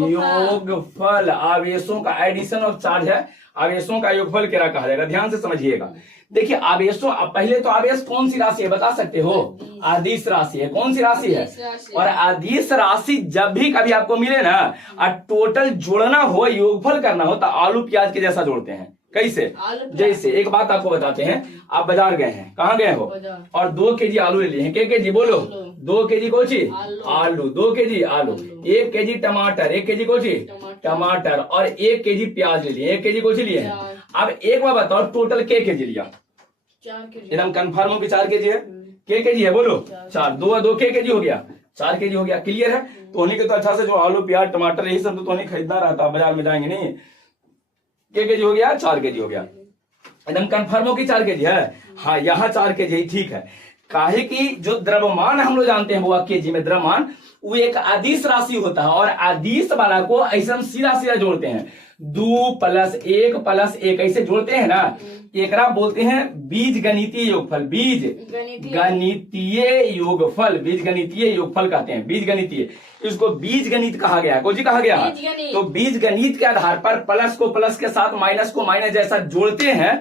योगफल, आवेशों का एडिशन ऑफ चार्ज है, आवेशों का योगफल क्या कहा जाएगा, ध्यान से समझिएगा। देखिए आवेशों, पहले तो आवेश कौन सी राशि है बता सकते हो, अदिश राशि है। कौन सी राशि है, और अदिश राशि जब भी कभी आपको मिले ना और टोटल जोड़ना हो, योगफल करना हो, तो आलू प्याज के जैसा जोड़ते हैं। कैसे, जैसे एक बात आपको बताते हैं, आप बाजार गए हैं, कहाँ गए हो, और 2 केजी आलू ले लिए हैं। केजी बोलो, 2 केजी कोची आलू, 2 केजी आलू, 1 केजी टमाटर, 1 केजी कोची टमाटर, और 1 केजी प्याज ले लिए, 1 केजी कोची लिए हैं। अब एक बार बताओ टोटल के केजी लिया, 4 केजी, एकदम कंफर्म हो कि 4 केजी है, के केजी है बोलो, 4, 2 के केजी हो गया, 4 केजी हो गया। क्लियर है, तो उन्हीं के तो अच्छा से जो आलू प्याज टमाटर यही सब तो नहीं खरीदना रहता, बाजार में जाएंगे नहीं। के केजी हो गया, 4 केजी हो गया, एकदम कंफर्म हो कि 4 केजी है। हाँ यहाँ 4 केजी ठीक है। काहे कि जो द्रव्यमान हम लोग जानते हैं वो केजी में द्रव्यमान, वो एक अदिश राशि होता है, और अदिश वाला को ऐसे हम सीधा सीधा जोड़ते हैं, 2 + 1 + 1 ऐसे जोड़ते हैं ना, एकरा बोलते हैं बीज गणितीय योगफल। बीज गणितीय योगफल, बीज गणितीय योगफल कहते हैं, बीज गणितीय, इसको बीज गणित कहा गया है। कौन सी कहा गया है, तो बीज गणित के आधार पर प्लस को प्लस के साथ, माइनस को माइनस जैसा जोड़ते हैं,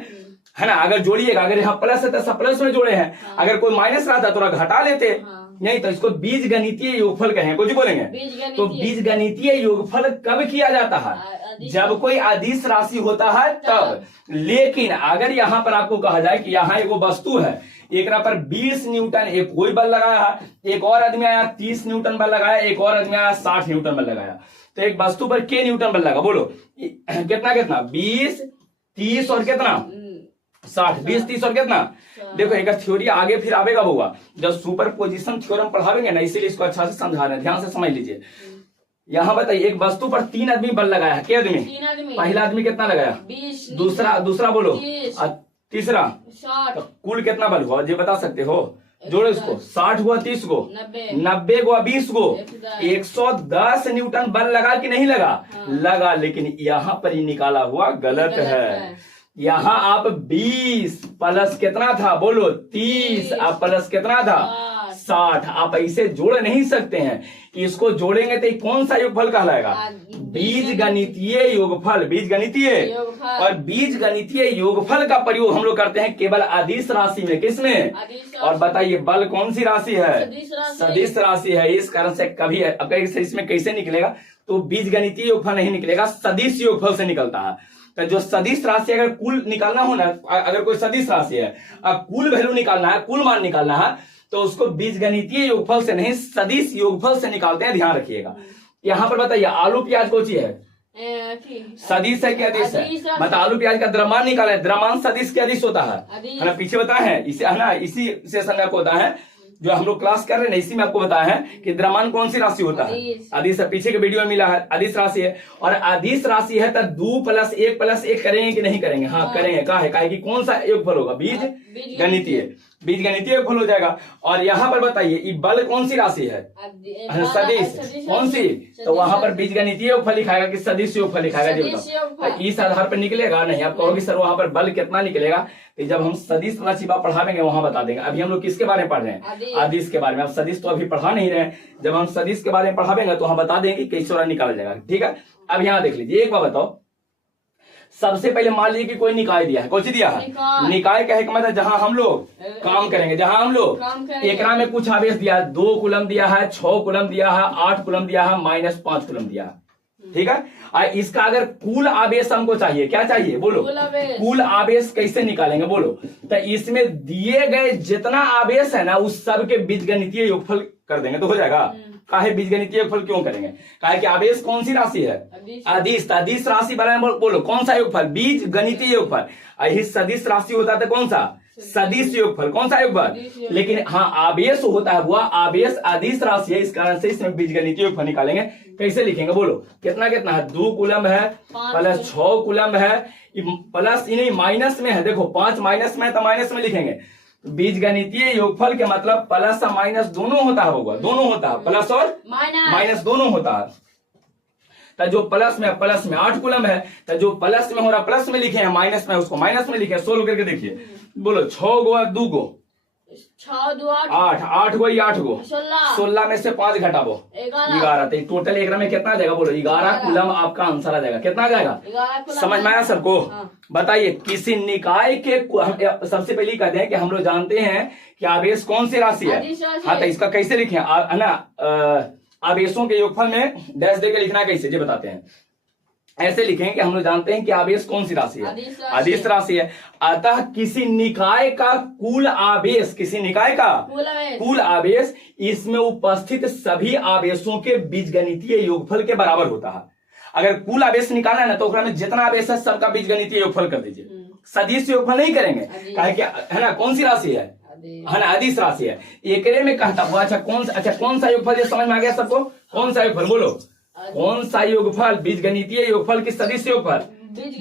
है ना। अगर जोड़िएगा, अगर यहाँ प्लस है तो सब प्लस में जोड़े हैं, अगर कोई माइनस रहता तो घटा लेते, नहीं तो इसको बीज गणितीय योगफल कहें। कुछ बोलेंगे, तो बीज गणितीय योगफल कब किया जाता है, जब कोई अदिश राशि होता है तब। लेकिन अगर यहाँ पर आपको कहा जाए कि यहाँ एगो वस्तु है, एक पर 20 न्यूटन एक कोई बल लगाया है, एक और आदमी आया 30 न्यूटन बल लगाया, एक और आदमी आया 60 न्यूटन बल लगाया, तो एक वस्तु पर के न्यूटन बल लगा, बोलो कितना कितना, 20 30 और कितना 60, 20 30 और कितना। देखो एक थ्योरी आगे फिर आवेगा होगा, जब सुपर पोजिशन थ्योरम पढ़ावेंगे ना, इसीलिए इसको अच्छा से समझा रहे हैं, ध्यान से समझ लीजिए। यहाँ बताइए एक वस्तु पर 3 आदमी बल लगाया है, क्या आदमी, पहला आदमी कितना लगाया 20, दूसरा बोलो तीसरा, तो कुल कितना बल हुआ ये बता सकते हो, जोड़ो इसको, 60 हुआ 30 को, 90 हुआ 20 को, 110 न्यूटन बल लगा कि नहीं लगा, लगा। लेकिन यहाँ पर ही निकाला हुआ गलत है। यहाँ आप 20 प्लस कितना था बोलो 30, अब प्लस कितना था 60, आप ऐसे जोड़ नहीं सकते हैं। इसको जोड़ेंगे तो कौन सा योगफल कहलाएगा, बीज गणितीय योगफल, बीज गणितीय। और बीज गणितीय योगफल का प्रयोग हम लोग करते हैं केवल अदिश राशि में, किसमें, और बताइए बल कौन सी राशि है, सदिश राशि है। इस कारण से कभी इसमें कैसे निकलेगा, तो बीज गणितीय योगफल नहीं निकलेगा, सदिश योगफल से निकलता है। तो जो सदिश राशि अगर कुल निकालना हो ना, अगर कोई सदिश राशि है, अब कुल वैल्यू निकालना है, कुल मान निकालना है, तो उसको बीजगणितीय योगफल से नहीं सदिश योगफल से निकालते हैं, ध्यान रखिएगा। यहाँ पर बताइए आलू प्याज कौन सी है, सदिश है क्या अदिश है, मतलब आलू प्याज का द्रव्यमान निकाला है, द्रव्यमान सदिश क्या अदिश होता है ना, पीछे बताए हैं इसे, है ना, इसी सेशन में आपको होता है जो हम लोग क्लास कर रहे हैं, इसी में आपको बताया है कि द्रव्यमान कौन सी राशि होता है, अदिश। पीछे के वीडियो में मिला है, अदिश राशि है। और अदिश राशि है तो 2 + 1 + 1 करेंगे कि नहीं करेंगे, हाँ करेंगे। का है कि कौन सा योगफल होगा, बीज गणितीय, बीज गणितीय योगफल हो जाएगा। और यहाँ पर बताइए ये बल कौन सी राशि है, सदिश, कौन सी, तो वहां पर बीज गणितीय योगफल लिखाएगा कि सदिश योगफल लिखाएगा, जी बताओ इस आधार पर निकलेगा नहीं। आप कहोगे सर वहां पर बल कितना निकलेगा, जब हम सदिश राशि पढ़ावेंगे वहां बता देंगे। अभी हम लोग किसके बारे में पढ़ रहे हैं, अदिश के बारे में। अब सदिश तो अभी पढ़ा नहीं रहे, जब हम सदिश के बारे में पढ़ावेंगे तो हम बता देंगे कैसे निकाला जाएगा, ठीक है। अब यहाँ देख लीजिए, एक बार बताओ, सबसे पहले मान लीजिए कि कोई निकाय दिया है, कौन सी दिया है, निकाय कहे का मतलब जहां हम लोग काम करेंगे, जहां हम लोग एकरा में कुछ आवेश दिया है, 2 कूलम दिया है, 6 कूलम दिया है, 8 कूलम दिया है, -5 कूलम दिया है, ठीक है। और इसका अगर कुल आवेश हमको चाहिए, क्या चाहिए बोलो, कुल आवेश कैसे निकालेंगे बोलो, तो इसमें दिए गए जितना आवेश है ना उस सब के बीजगणितीय योगफल कर देंगे तो हो जाएगा। काहे बीजगणितीय योगफल क्यों करेंगे, काहे कि आवेश कौन सी राशि है, अदिश। अदिश राशि बारे में बोलो कौन सा योगफल, बीज गणितीय योगफल। यही सदिश राशि होता था कौन सा, सदिश योगफल, कौन सा योगफल। लेकिन हाँ आवेश होता है वह आवेश अदिश राशि है, इस कारण से इसमें बीजगणितीय योगफल निकालेंगे। कैसे लिखेंगे बोलो, कितना कितना है, 2 कूलम है प्लस 6 कूलम है, प्लस नहीं माइनस में है, देखो 5 माइनस में है तो माइनस में लिखेंगे। बीजगणितीय योगफल के मतलब प्लस और माइनस दोनों होता होगा, दोनों होता है, प्लस और माइनस दोनों होता है। तो जो प्लस में 8 कूलम है, तो जो प्लस में हो रहा प्लस में लिखे हैं, माइनस में उसको माइनस में लिखे। सोल्व करके देखिए, बोलो 6 गो 2 गो 6 2 8 8 गो 8 गो 16 16 में से 5 घटाबो 11। तो टोटल एक में कितना आ जाएगा, बोलो 11 कूलम आपका आंसर आ जाएगा। कितना आ जाएगा, 11 कूलम समझ में आया सबको? हाँ। बताइए किसी निकाय के सबसे पहले कहते हैं कि हम लोग जानते हैं कि आवेश कौन सी राशि है। अदिश राशि हाँ, तो है। इसका कैसे लिखें है ना, आवेशों के योगफल में डैश देकर लिखना कैसे, ये बताते हैं। ऐसे लिखें कि हम लोग जानते हैं कि आवेश कौन सी राशि है, अदिश राशि है। अतः किसी निकाय का कुल आवेश, किसी निकाय का कुल आवेश इसमें उपस्थित सभी आवेशों के बीजगणितीय योगफल के बराबर होता है। अगर कुल आवेश निकालना है ना, तो उसमें में जितना आवेश है सबका बीजगणितीय योगफल कर दीजिए, सदिश योगफल नहीं करेंगे, काहे कि है ना कौन सी राशि है ना, अदिश राशि है। एकरे में कहता हुआ अच्छा कौन सा योगफल, ये समझ में आ गया सबको? कौन सा योगफल बोलो, कौन सा योगफल? बीजगणितीय योगफल की सदिश योगफल,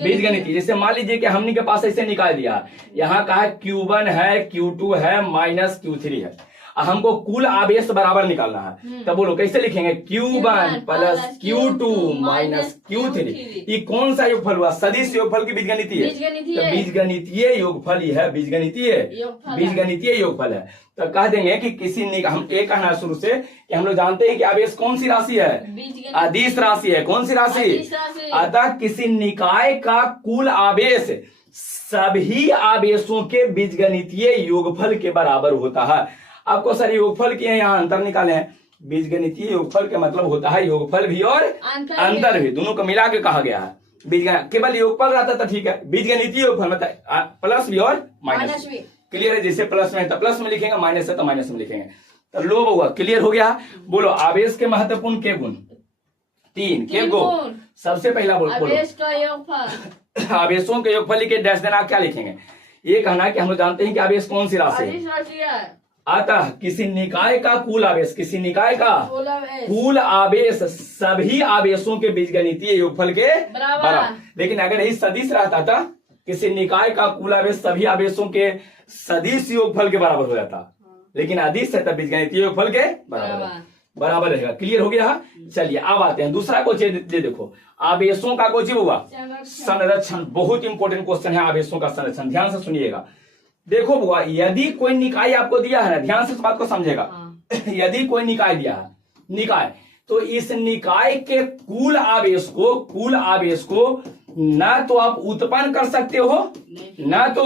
बीजगणितीय। जैसे मान लीजिए कि हमने के पास ऐसे निकाल दिया, यहाँ का है Q1 है, Q2 है, माइनस Q3 है। हमको कुल आवेश बराबर निकालना है, तब बोलो कैसे लिखेंगे, Q1 plus Q2 minus Q3। ये कौन सा योगफल हुआ, सदिश योगफल की बीजगणितीय। तो बीजगणितीय योगफल ही है, बीजगणितीय योगफल है। तो कह देंगे कि किसी हम एक कहना शुरू से कि हम लोग जानते हैं कि आवेश कौन सी राशि है, अदिश राशि है। कौन सी राशि? अतः किसी निकाय का कुल आवेश सभी आवेशों के बीजगणितीय योगफल के बराबर होता है। आपको सर योगफल किए यहाँ अंतर निकाले हैं। बीजगणितीय योगफल का मतलब होता है योगफल भी और अंतर भी, दोनों को मिला के कहा गया है। केवल योगफल रहता तो ठीक है, बीजगणितीय योगफल मतलब प्लस भी और माइनस भी। क्लियर है? जैसे प्लस में है तो प्लस में लिखेंगे, माइनस है तो माइनस में लिखेंगे। तो लो हुआ, क्लियर हो गया। बोलो आवेश के महत्वपूर्ण के गुण 3 के गुण। सबसे पहला बोलो आवेश का योगफल, आवेशों के योगफल के डैश देना, क्या लिखेंगे? ये कहना कि हम लोग जानते हैं कि आवेश कौन सी राशि है। अतः किसी निकाय का कुल आवेश, किसी निकाय का कुल आवेश सभी आवेशों के बीजगणितीय योगफल के बराबर। लेकिन अगर यही सदिश रहता था, किसी निकाय का कुल आवेश सभी आवेशों के सदिश योगफल के बराबर हो जाता, लेकिन अदिश है तब बीजगणितीय योगफल के बराबर रहेगा। क्लियर हो गया? चलिए अब आते हैं दूसरा क्वेश्चन। देखो आवेशों का क्वेश्चन हुआ संरक्षण, बहुत इंपॉर्टेंट क्वेश्चन है आवेशों का संरक्षण। ध्यान से सुनिएगा। देखो बुआ, यदि कोई निकाय आपको दिया है ना, ध्यान से इस बात को समझेगा। यदि कोई निकाय दिया है, निकाय, तो इस निकाय के कुल आवेश को ना तो आप उत्पन्न कर सकते हो, ना तो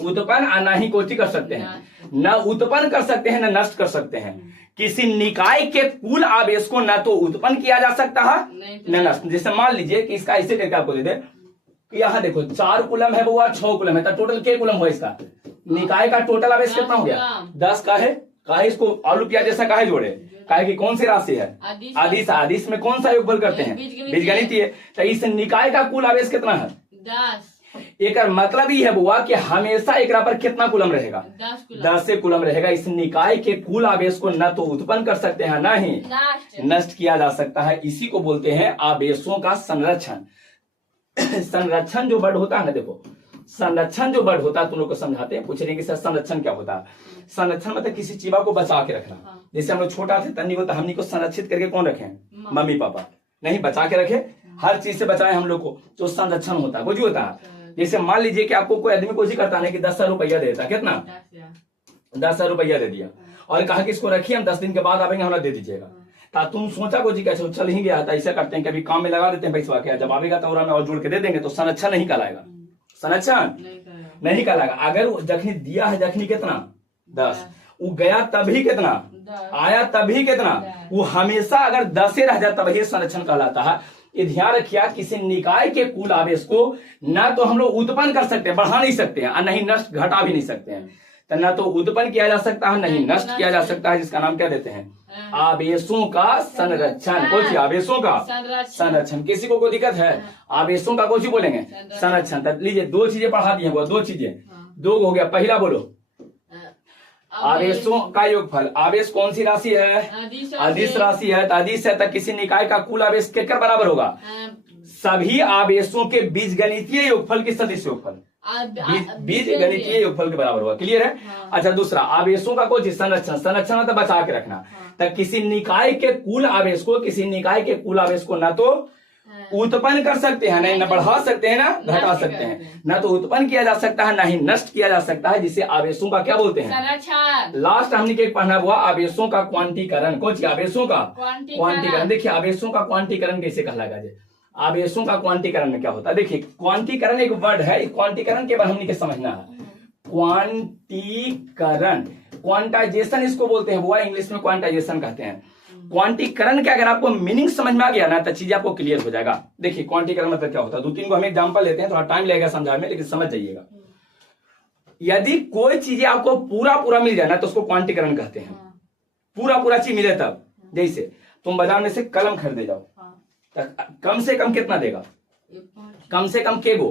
उत्पन्न और ना ही कोटि कर सकते हैं, न उत्पन्न कर सकते हैं न नष्ट कर सकते हैं। किसी निकाय के कुल आवेश को न तो उत्पन्न किया जा सकता है न नष्ट। जैसे मान लीजिए कि इसका ऐसे करके आपको दे दे, यहाँ देखो 4 कूलम है बुआ, 6 कूलम है, तो टोटल के कूलम हुआ इसका? निकाय का टोटल आवेश कितना हो गया? 10 का है। काहे इसको आलू प्याज जैसा काहे जोड़े? काहे कि कौन सी राशि है? अदिश। अदिश में कौन सा योगफल करते हैं? बीजगणितीय। तो इस निकाय का कुल आवेश कितना है? 10। एक मतलब ये है बुआ कि हमेशा एक पर कितना कूलम रहेगा? 10 से कूलम रहेगा। इस निकाय के कुल आवेश को न तो उत्पन्न कर सकते हैं न ही नष्ट किया जा सकता है। इसी को बोलते हैं आवेशों का संरक्षण। संरक्षण जो वर्ड होता है ना, देखो संरक्षण जो वर्ड होता है तुम लोग को समझाते हैं। पूछ रहे हैं कि सर संरक्षण क्या होता है? संरक्षण मतलब किसी चीज को बचा के रखना। जैसे हम लोग छोटा थे तन्नी को, तो हमनी को संरक्षित करके कौन रखे? मम्मी पापा नहीं, बचा के रखे, हर चीज से बचाए हम लोग को, तो संरक्षण होता है। कुछ होता है। जैसे मान लीजिए कि आपको कोई आदमी कुछ करता है कि 10,000 रुपया देता, कितना? 10,000 रुपया दे दिया और कहा कि इसको रखिए, हम 10 दिन के बाद आवेंगे, हमारा दे दीजिएगा। तुम सोचा को जी कैसे चल ही गया था, ऐसा करते हैं कभी काम में लगा देते हैं पैसा, क्या जब आवेगा तो और जोड़ के दे देंगे, तो संरक्षण नहीं कहलाएगा। संरक्षण नहीं कहलाएगा। अगर जखनी दिया है, जखनी कितना? 10, वो गया तभी कितना? आया तभी कितना? वो हमेशा अगर 10 से रह जाए तभी संरक्षण कहलाता है। ये ध्यान रखिए, किसी निकाय के कुल आवेश को ना तो हम लोग उत्पन्न कर सकते हैं, बढ़ा नहीं सकते हैं, और नहीं नष्ट घटा भी नहीं सकते हैं। तो ना तो उत्पन्न किया जा सकता है, नहीं नष्ट किया जा सकता है, जिसका नाम क्या देते हैं? आवेशों का संरक्षण। कुछ आवेशों का संरक्षण। किसी को कोई दिक्कत है? आवेशों का कुछ बोलेंगे संरक्षण। तब लीजिए 2 चीजें पढ़ा दी है, वो 2 चीजें, 2 हो गया। पहला बोलो आवेशों का योगफल। आवेश कौन सी राशि है? अदिश राशि है। तो अदिश है तो किसी निकाय का कुल आवेश किसके बराबर होगा? सभी आवेशों के बीजगणितीय योगफल की सदिश योगफल। बीज गणितीय योगफल के बराबर हुआ। क्लियर है? हाँ। अच्छा, दूसरा आवेशों का कुछ संरक्षण, संरक्षण मतलब बचा के रखना। हाँ। तो किसी निकाय के कुल आवेश को, किसी निकाय के कुल आवेश को ना तो उत्पन्न कर सकते हैं, ना बढ़ा सकते हैं, ना घटा सकते हैं। ना तो उत्पन्न किया जा सकता है, ना ही नष्ट किया जा सकता है, जिसे आवेशों का क्या बोलते हैं? संरक्षण। लास्ट हमने क्या पढ़ना हुआ? आवेशों का क्वांटीकरण। कुछ आवेशों का क्वांटीकरण। देखिए आवेशों का क्वांटीकरण कैसे कहलाएगा? आवेशों का क्वांटीकरण में क्या होता है? देखिए क्वांटीकरण एक वर्ड है, क्वांटीकरण के बारे में हमने समझना है। क्वांटीकरण, क्वांटाइजेशन इसको बोलते हैं बुआ, इंग्लिश में क्वांटाइजेशन कहते हैं। क्वांटीकरण के अगर आपको मीनिंग समझ में आ गया ना तो चीजें आपको क्लियर हो जाएगा। देखिए क्वांटीकरण मतलब क्या होता है, 2-3 को हम एग्जांपल लेते हैं, थोड़ा टाइम लगेगा समझाने में, लेकिन समझ जाइएगा। यदि कोई चीजें आपको पूरा पूरा मिल जाए ना तो उसको क्वांटीकरण कहते हैं। पूरा पूरा चीज मिले तब, जैसे तुम बाजार में से कलम खरीदे जाओ, कम से कम कितना देगा? कम से कम के गो,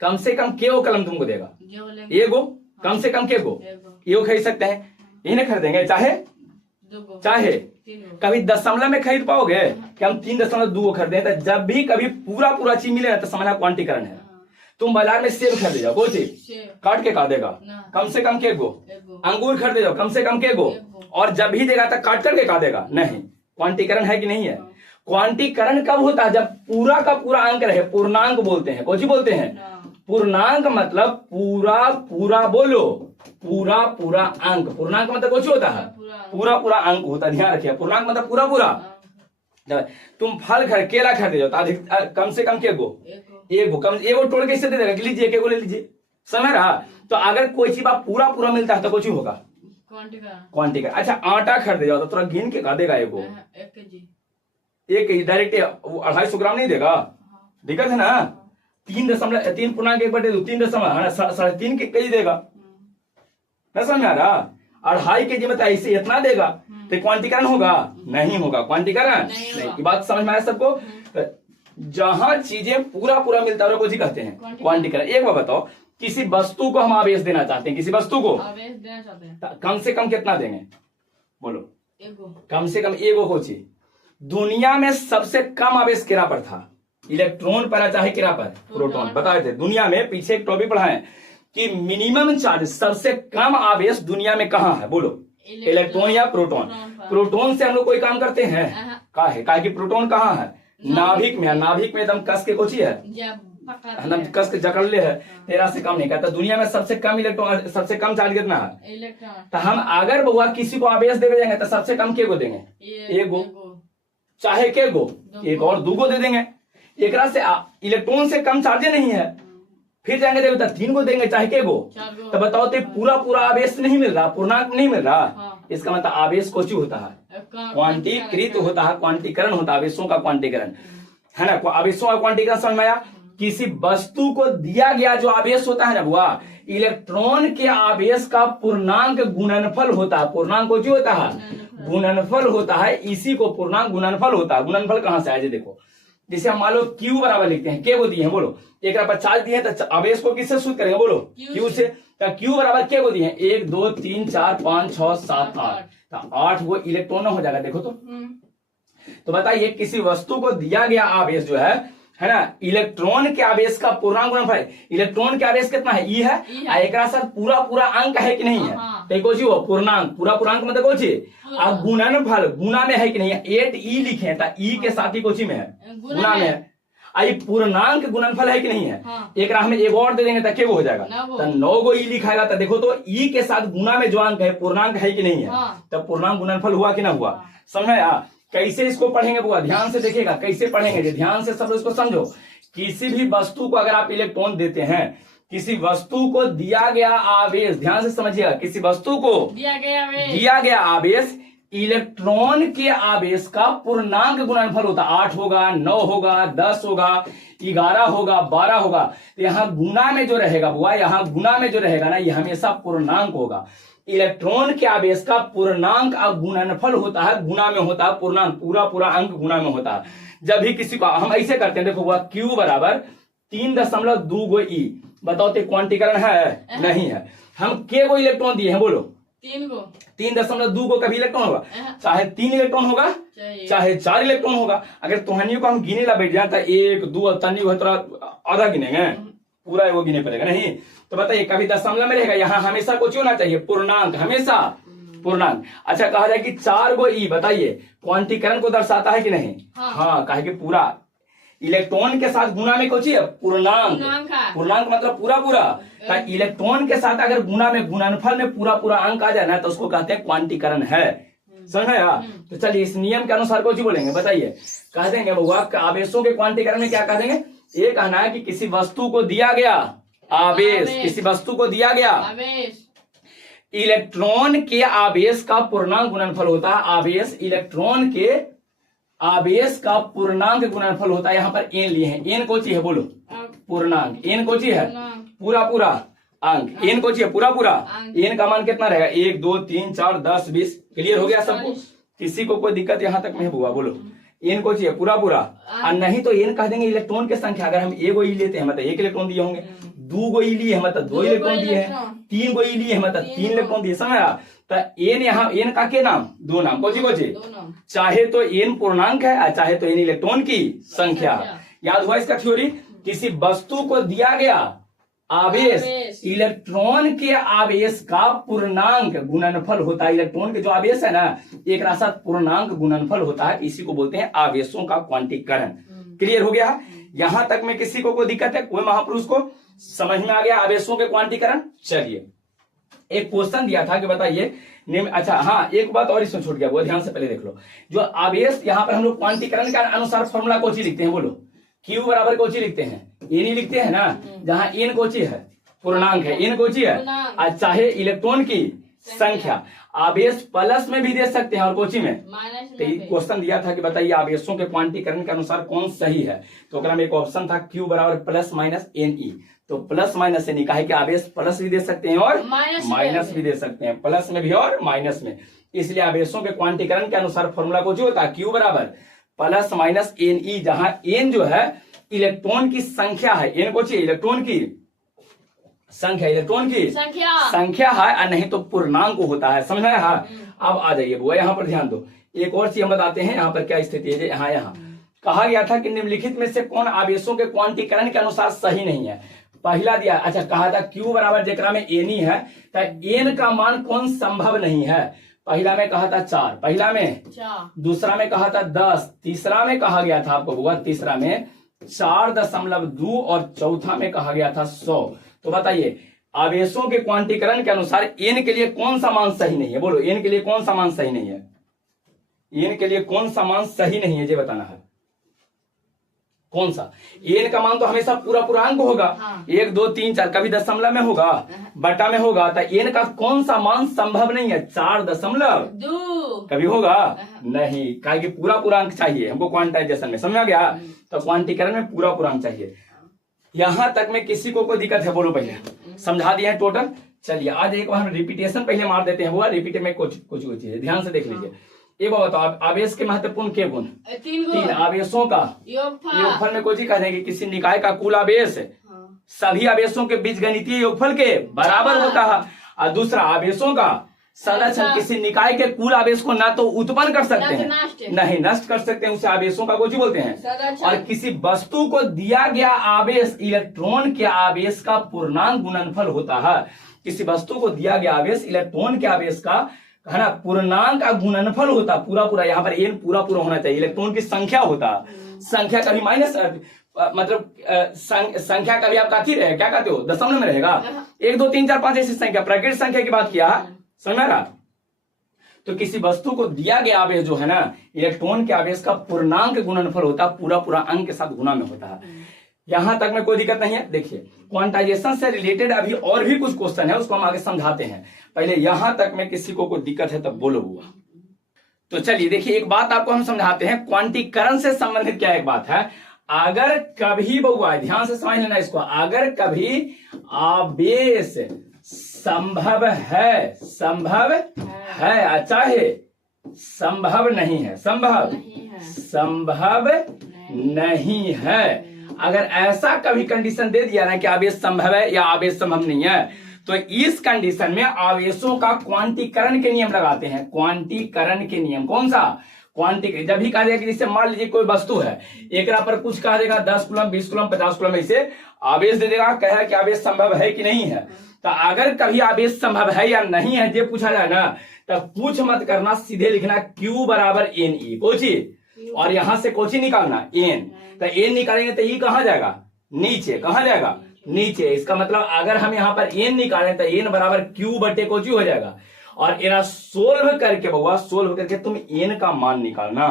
कम से कम के गो कलम तुमको देगा? एगो। कम से कम के गो एगो खरीद सकते हैं, इन्हें खरीदेंगे चाहे कभी दशमलव में खरीद पाओगे कि हम 3.2 खरीदे? तो जब भी कभी पूरा पूरा चीज मिले ना तो समझना क्वांटीकरण है। तुम बाजार में सेब खरीदे जाओ, कोई चीज काट के का देगा? कम से कम के गो। अंगूर खरीदे जाओ, कम से कम के गो, और जब भी देगा तो काट करके का देगा? नहीं। क्वांटीकरण है कि नहीं है? क्वांटीकरण कब होता है? जब पूरा का पूरा अंक रहे, पूर्णांक बोलते हैं। कौन सी बोलते हैं? पूर्णांक मतलब पूरा पूरा, बोलो पूरा पूरा अंक। पूर्णांक मतलब कौन सी होता है? पूरा पूरा अंक होता है, ध्यान रखिए। पूर्णांक मतलब पूरा पूरा। तुम फल केला खरीदे जाओ तो अधिक कम से कम के गो? एगो। कम एगो तोड़ के इससे दे देगा कि लीजिए के गो ले लीजिए, समझ रहा? तो अगर कोई चीज पूरा पूरा मिलता है तो कुछ होगा क्वांटीकरण। अच्छा आटा खरीदे जाओ तो थोड़ा गिन के का देगा? एगो 1 kg डायरेक्ट 250 ग्राम नहीं देगा? दिक्कत है ना? 3 पूर्णांक 1/2 3.3 kg देगा, ना समझ आ रहा? 2.5 kg में तो ऐसे इतना देगा, तो क्वांटीकरण होगा? नहीं होगा क्वांटीकरण। नहीं, बात समझ में आया सबको? जहां चीजें पूरा पूरा मिलता है कुछ ही कहते हैं क्वांटीकरण। एक बार बताओ, किसी वस्तु को हम आवेश देना चाहते हैं, किसी वस्तु को आवेश देना चाहते हैं, कम से कम कितना देंगे? बोलो। एगो। कम से कम एगो हो चाहिए। दुनिया में सबसे कम आवेश किरा पर था? इलेक्ट्रॉन पर चाहे किरा पर? प्रोटॉन। बताए थे दुनिया में, पीछे एक टॉपिक पढ़ा है कि मिनिमम चार्ज, सबसे कम आवेश दुनिया में कहाँ है? बोलो। इलेक्ट्रॉन या प्रोटॉन? प्रोटॉन से हम लोग कोई काम करते हैं? काहे कि प्रोटॉन कहाँ है? नाभिक में। नाभिक में एकदम कस के कोची है, एकदम कस के जकड़ ले है, तेरा से कम नहीं करता। दुनिया में सबसे कम इलेक्ट्रॉन, सबसे कम चार्ज कितना है? इलेक्ट्रॉन। तो हम अगर बउआ किसी को आवेश देवे जाएंगे तो सबसे कम के गो देंगे? एगो। चाहे के गो, एक और 2 गो दे देंगे। एक से इलेक्ट्रॉन से कम चार्ज नहीं है, फिर जाएंगे देवे तो 3 गो देंगे, चाहे के गो। तो बताओ तो पूरा पूरा आवेश नहीं मिल रहा, पूर्णांक नहीं मिल रहा। इसका मतलब आवेश कोची होता है? क्वांटीकृत होता है, क्वांटीकरण होता है, आवेशों का क्वांटीकरण, है ना? आवेशों का क्वांटीकरण समझ में आया? किसी वस्तु को दिया गया जो आवेश होता है ना बुआ, इलेक्ट्रॉन के आवेश का पूर्णांक गुणनफल होता है। पूर्णांक कोची होता है? गुणनफल होता है। इसी को पूर्णांक गुणनफल होता है। गुणनफल कहां से आया? देखो, जैसे हम मान लो Q बराबर लिखते हैं, के को दिए हैं, बोलो। एक पर चार्ज दिए तो आवेश को किससे सूत्र करेंगे? बोलो। Q से। तो Q बराबर के को दिए हैं 1 2 3 4 5 6 7 8, तो 8 वो इलेक्ट्रॉन हो जाएगा। देखो तो बताइए, किसी वस्तु को दिया गया आवेश जो है ना, इलेक्ट्रॉन के आवेश का पूर्णांक गुणनफल। इलेक्ट्रॉन के आवेश कितना है? ई है। एक साथ पूरा पूरा अंक है कि नहीं है? तो कोची हो? पूर्णांक। पूरा पूर्णांक मतलब कोची? अब गुणनफल गुना में है कि नहीं है? 8E लिखे तो ई के साथ ही कोची में है? गुना में है। आई पूर्णांक गुणनफल है कि नहीं है? एक राह में एक और दे देंगे तो क्या हो जाएगा? तो 9 गो ई लिखाएगा। तो देखो तो ई के साथ गुना में जो अंक है पूर्णांक है कि नहीं है? तब पूर्णांक गुणनफल हुआ कि ना हुआ? समझ कैसे इसको पढ़ेंगे बुआ? ध्यान से देखिएगा कैसे पढ़ेंगे, ध्यान से सब इसको समझो। किसी भी वस्तु को अगर आप इलेक्ट्रॉन देते हैं, किसी वस्तु को दिया गया आवेश, ध्यान से समझिएगा, किसी वस्तु को दिया गया आवेश इलेक्ट्रॉन के आवेश का पूर्णांक गुणनफल होता है। 8 होगा, 9 होगा, 10 होगा, 11 होगा, 12 होगा। तो यहाँ गुना में जो रहेगा बुआ, यहाँ गुना में जो रहेगा ना, ये हमेशा पूर्णांक होगा। इलेक्ट्रॉन के आवेश का पूर्णांक और गुणनफल होता है, गुना में होता है। पूर्णांक पूरा पूरा अंक गुना में होता है। जब भी किसी को हम ऐसे करते हैं, देखो हुआ Q बराबर 3.2 गो ई। बताओ तो क्वांटीकरण है? नहीं है। हम के गो इलेक्ट्रॉन दिए हैं? बोलो। 3 गो। 3.2 को कभी इलेक्ट्रॉन होगा? चाहे 3 इलेक्ट्रॉन होगा, चाहे 4 इलेक्ट्रॉन होगा। अगर तुहनियों को हम गिने ला बैठ जाए तो 1 2 और तन्नी को आधा गिनेंगे, पूरा वो भी नहीं पड़ेगा नहीं। तो बताइए कभी दशमलव में रहेगा, यहाँ हमेशा कुछ होना चाहिए पूर्णांक, हमेशा पूर्णांक। अच्छा कहा जाए कि 4 गो ई, बताइए क्वांटीकरण को दर्शाता है कि नहीं? हाँ कहे कि पूरा इलेक्ट्रॉन के साथ गुना में कुछ है पूर्णांक, पूर्णांक मतलब पूरा पूरा। तो इलेक्ट्रॉन के साथ अगर गुना में गुणनफल में पूरा पूरा अंक आ जाए ना तो उसको कहते हैं क्वांटीकरण है, समझ में आया? तो चलिए इस नियम के अनुसार कुछ बोलेंगे, बताइए कह देंगे आवेशों के क्वांटीकरण में क्या कह देंगे? ये कहना है कि किसी वस्तु को दिया गया आवेश, किसी वस्तु को दिया गया इलेक्ट्रॉन के आवेश का पूर्णांक गुणनफल होता है। आवेश इलेक्ट्रॉन के आवेश का पूर्णांक गुणनफल होता है। यहाँ पर एन लिए हैं, एन को चाहिए बोलो पूर्णांक, एन को चाहिए पूरा पूरा अंक, एन को चाहिए पूरा पूरा। एन का मान कितना रहेगा? 1 2 3 4 10 20। क्लियर हो गया सबको? किसी को कोई दिक्कत यहाँ तक नहीं हुआ? बोलो एन को चाहिए पूरा पूरा, और नहीं तो एन कह देंगे इलेक्ट्रॉन की संख्या। अगर हम एगो ई लेते हैं मतलब 1 इलेक्ट्रॉन दिए होंगे, 2 गो ई लिए हैं मतलब 2 इलेक्ट्रॉन दिए हैं, 3 गो ई लिए हैं मतलब 3 इलेक्ट्रॉन दिए, समझ रहा? तो एन यहाँ एन का के नाम? 2 नाम, कोची चाहे तो एन पूर्णांक है और चाहे तो एन इलेक्ट्रॉन की संख्या। याद हुआ इसका थ्योरी? किसी वस्तु को दिया गया आवेश, इलेक्ट्रॉन के आवेश का पूर्णांक गुणनफल होता है। इलेक्ट्रॉन के जो आवेश है ना एक राशि पूर्णांक गुणनफल होता है, इसी को बोलते हैं आवेशों का क्वांटीकरण। क्लियर हो गया? यहां तक में किसी को कोई दिक्कत है? कोई महापुरुष को समझ में आ गया आवेशों के क्वांटीकरण? चलिए एक क्वेश्चन दिया था कि बताइए अच्छा हाँ एक बात और इसमें छूट गया, वो ध्यान से पहले देख लो। जो आवेश यहाँ पर हम लोग क्वांटीकरण के अनुसार फॉर्मूला कोची लिखते हैं? बोलो क्यू बराबर कोची लिखते हैं? एन ही लिखते हैं ना, जहाँ एन कोची है पूर्णांक है, एन कोची है, और चाहे इलेक्ट्रॉन की संख्या। आवेश प्लस में भी दे सकते हैं और कोची में। तो क्वेश्चन दिया था कि बताइए आवेशों के क्वांटीकरण के अनुसार कौन सही है? तो अगर एक ऑप्शन था क्यू बराबर प्लस माइनस एन ई, तो प्लस माइनस एन ई कहा कि आवेश प्लस भी दे सकते हैं और माइनस भी दे सकते हैं, प्लस में भी और माइनस में। इसलिए आवेशों के क्वांटीकरण के अनुसार फॉर्मूला को जो होता है क्यू बराबर प्लस माइनस एन ई, जहां एन जो है इलेक्ट्रॉन की संख्या है, एन को चाहिए इलेक्ट्रॉन की संख्या, इलेक्ट्रॉन की संख्या है, और नहीं तो पूर्णांक होता है, समझ रहे हैं? अब आ जाइए वो यहाँ पर ध्यान दो, एक और चीज हम बताते हैं यहाँ पर क्या स्थिति है। यहाँ कहा गया था कि निम्नलिखित में से कौन आवेशों के क्वांटीकरण के अनुसार सही नहीं है? पहला दिया, अच्छा कहा था क्यू बराबर जेकरा में एन ही है, तो एन का मान कौन संभव नहीं है? पहला में कहा था 4, पहला में, दूसरा में कहा था 10, तीसरा में कहा गया था आपको हुआ तीसरा में 4.2 और चौथा में कहा गया था 100। तो बताइए आवेशों के क्वांटीकरण के अनुसार एन के लिए कौन सा मान सही नहीं है? बोलो एन के लिए कौन सा मान सही नहीं है? एन के लिए कौन सा मान सही नहीं है ये बताना है। कौन सा? एन का मान तो हमेशा पूरा पूरा अंक होगा, 1 2 3 4, कभी दशमलव में होगा, बटा में होगा। तो एन का कौन सा मान संभव नहीं है? 4.2 कभी होगा नहीं, कहा कि पूरा पूरा अंक चाहिए हमको क्वांटाइजेशन में, समझ आ गया? तो क्वांटीकरण में पूरा पूरा अंक चाहिए। यहां तक में किसी को कोई दिक्कत है? बोलो पहले समझा दिया है टोटल। चलिए आज एक बार रिपीटेशन पहले मार देते हैं, हुआ रिपीट में कुछ चीज ध्यान से देख लीजिए। ये बताओ आवेश के महत्वपूर्ण के गुण? 3 आवेशों का योगफल में कोई कह देंगे किसी निकाय का कुल आवेश सभी आवेशों के बीजगणितीय योगफल के बराबर होता है, और दूसरा आवेशों का संरक्षण किसी निकाय के कुल आवेश को ना तो उत्पन्न कर सकते हैं नहीं नष्ट कर सकते हैं, उसे आवेशों का कोची बोलते हैं। और किसी वस्तु को दिया गया आवेश इलेक्ट्रॉन के आवेश का पूर्णांक गुणनफल होता है। किसी वस्तु को दिया गया आवेश इलेक्ट्रॉन के आवेश का है ना पूर्णांक का गुणनफल होता पूरा पूरा, यहाँ पर एन पूरा पूरा होना चाहिए। इलेक्ट्रॉन की संख्या होता, संख्या कभी माइनस मतलब संख्या कभी आप काफी रहे क्या कहते हो दशमलव में रहेगा, 1 2 3 4 5 ऐसी संख्या प्राकृतिक संख्या की बात किया, समझ में रहा? तो किसी वस्तु को दिया गया आवेश जो है ना इलेक्ट्रॉन के आवेश का पूर्णांक गुणनफल होता पूरा पूरा अंक के साथ गुना में होता है। यहां तक में कोई दिक्कत नहीं है। देखिए क्वांटाइजेशन से रिलेटेड अभी और भी कुछ क्वेश्चन है, उसको हम आगे समझाते हैं। पहले यहां तक में किसी को कोई दिक्कत है तब बोलो हुआ। तो चलिए देखिए एक बात आपको हम समझाते हैं, क्वांटीकरण से संबंधित क्या एक बात है। अगर कभी बउआ ध्यान से समझ लेना इसको, अगर कभी आवेश संभव है चाहे संभव नहीं है, संभव नहीं है, अगर ऐसा कभी कंडीशन दे दिया ना कि आवेश संभव है या आवेश संभव नहीं है, तो इस कंडीशन में आवेशों का क्वांटीकरण के नियम लगाते हैं। क्वांटीकरण के नियम कौन सा? क्वांटिटी जब भी कहा जाएगा कि जैसे मान लीजिए कोई वस्तु है, एक पर कुछ कहा देगा 10 कूलम 20 कूलम 50 कूलम ऐसे आवेश दे देगा, कहे कि आवेश संभव है कि नहीं है। तो अगर कभी आवेश संभव है या नहीं है ये पूछा जाए ना, तब पूछ मत करना, सीधे लिखना Q बराबर NE कोची, और यहां से कोची निकालना N। तो N निकालेंगे तो E कहां जाएगा, नीचे। कहां जाएगा, नीचे। इसका मतलब अगर हम यहाँ पर N निकालें तो N बराबर Q बटे कोची हो जाएगा। और इना सोल्व करके बउआ, सोल्व करके तुम N का मान निकालना,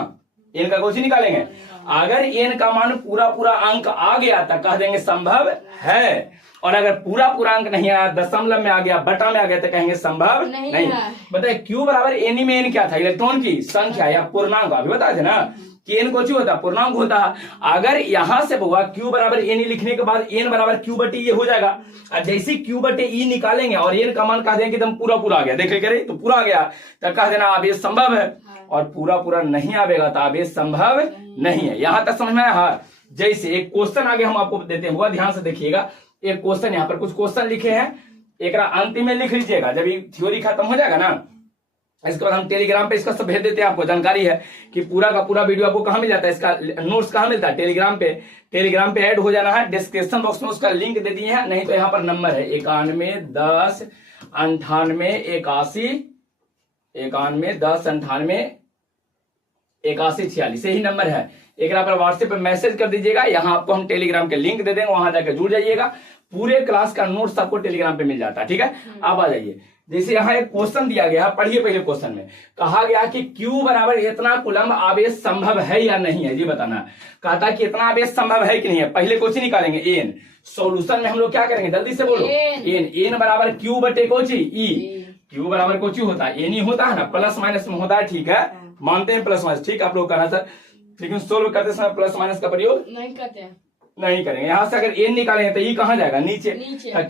N का कोची निकालेंगे। अगर N का मान पूरा पूरा अंक आ गया तो कह देंगे संभव है, और अगर पूरा पूरा अंक नहीं आया, दशमलव में आ गया, बटा में आ गया, तो कहेंगे संभव नहीं। बताइए Q बराबर N में N क्या था, इलेक्ट्रॉन की संख्या या पूर्णांक। अभी बताए थे ना कि N कोची होता है, पूर्णांक होता है। अगर यहां से हुआ Q बराबर NE लिखने के बाद N बराबर Q बटे ये हो जाएगा, और जैसे Q बटे E निकालेंगे और N का मान कह देंगे एकदम पूरा पूरा आ गया, देख ले तो पूरा आ गया, तो कह देना आवेश संभव है। और पूरा पूरा नहीं आवेगा तो आवेश संभव नहीं है। यहां तक समझ में आया। जैसे एक क्वेश्चन आगे हम आपको देते हैं, ध्यान से देखिएगा। एक क्वेश्चन यहाँ पर कुछ क्वेश्चन लिखे हैं, एक अंतिम में लिख लीजिएगा जब ये थ्योरी खत्म हो जाएगा ना। इसके बाद हम टेलीग्राम पे इसका सब भेज देते हैं, आपको जानकारी है कि पूरा का पूरा वीडियो आपको कहाँ मिल जाता है, इसका नोट्स कहाँ मिलता है, टेलीग्राम पे। टेलीग्राम पे ऐड हो जाना है, डिस्क्रिप्शन बॉक्स में उसका लिंक दे दिए हैं, नहीं तो यहाँ पर नंबर है 91 10 98 81 91 10 98 81 46, यही नंबर है। एक पर व्हाट्सएप पे मैसेज कर दीजिएगा, यहाँ आपको हम टेलीग्राम के लिंक दे देंगे, वहां जाकर जुड़ जाइएगा। पूरे क्लास का नोट्स आपको टेलीग्राम पे मिल जाता है, ठीक है। आप आ जाइए। जैसे यहाँ एक क्वेश्चन दिया गया, पढ़िए पहले क्वेश्चन में कहा गया कि Q बराबर इतना कूलम आवेश संभव है या नहीं है, जी बताना। कहता कि इतना आवेश संभव है कि नहीं है। पहले कोची निकालेंगे N, सॉल्यूशन में हम लोग क्या करेंगे, जल्दी से बोलो। N बराबर Q बटे कोची E, Q बराबर कोची होता है NE होता है ना, प्लस माइनस में होता है, ठीक है, मानते हैं प्लस माइनस, ठीक। आप लोग कहना सर, लेकिन सोल्व करते समय प्लस माइनस का प्रयोग नहीं करते हैं, नहीं करेंगे। यहाँ से अगर N निकालेंगे तो E कहाँ जाएगा, नीचे।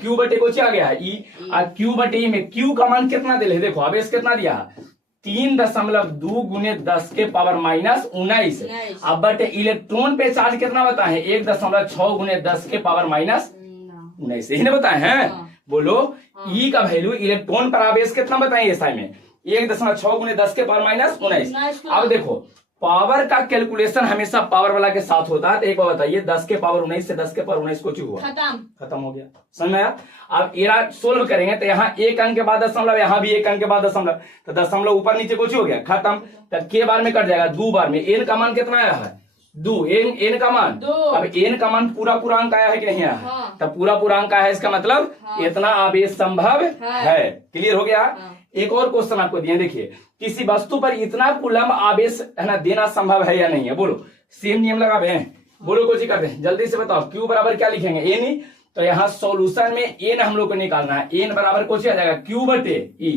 Q बटे कोची आ गया है E, और Q बटे E में Q का मान कितना दे, देखो आवेश कितना दिया है 3.2 गुने 10 के पावर माइनस 19। अब बटे इलेक्ट्रॉन पे चार्ज कितना बताए, 1.6 गुने 10 के पावर माइनस 19, यही ना बताए हैं। बोलो E का वैल्यू इलेक्ट्रॉन पर आवेश कितना बताए एसआई में, 1.6 गुने 10 के पावर माइनस 19। अब देखो पावर का कैलकुलेशन हमेशा पावर वाला के साथ होता है। तो एक बार बताइए 10 के पावर 19 से 10 के पावर 19 कुछ हुआ, खत्म हो गया, समझ में आया। अब एरा सोल्व करेंगे तो यहाँ एक अंक के बाद दशमलव, यहाँ भी एक अंक के बाद दशमलव, तो दशमलव ऊपर नीचे कुछ हो गया, खत्म। तब के बार में कट जाएगा, 2 बार में। एन का मान कितना आया है, 2, एन का मान 2। अब एन का मान पूरा पूरा अंक आया है कि नहीं आया, हाँ। तब पूरा पूरा अंक आया है, इसका मतलब हाँ। इतना आवेश संभव है। क्लियर हो गया। हाँ। एक और क्वेश्चन आपको दिए, देखिए किसी वस्तु पर इतना कूलम आवेश है ना देना संभव है या नहीं है। बोलो सेम नियम लगा हैं, बोलो कुछ करते हैं, जल्दी से बताओ। Q बराबर क्या लिखेंगे, एन ही। तो यहाँ सॉल्यूशन में एन हम लोग को निकालना है। एन बराबर कुछ आ जाएगा Q बटे E।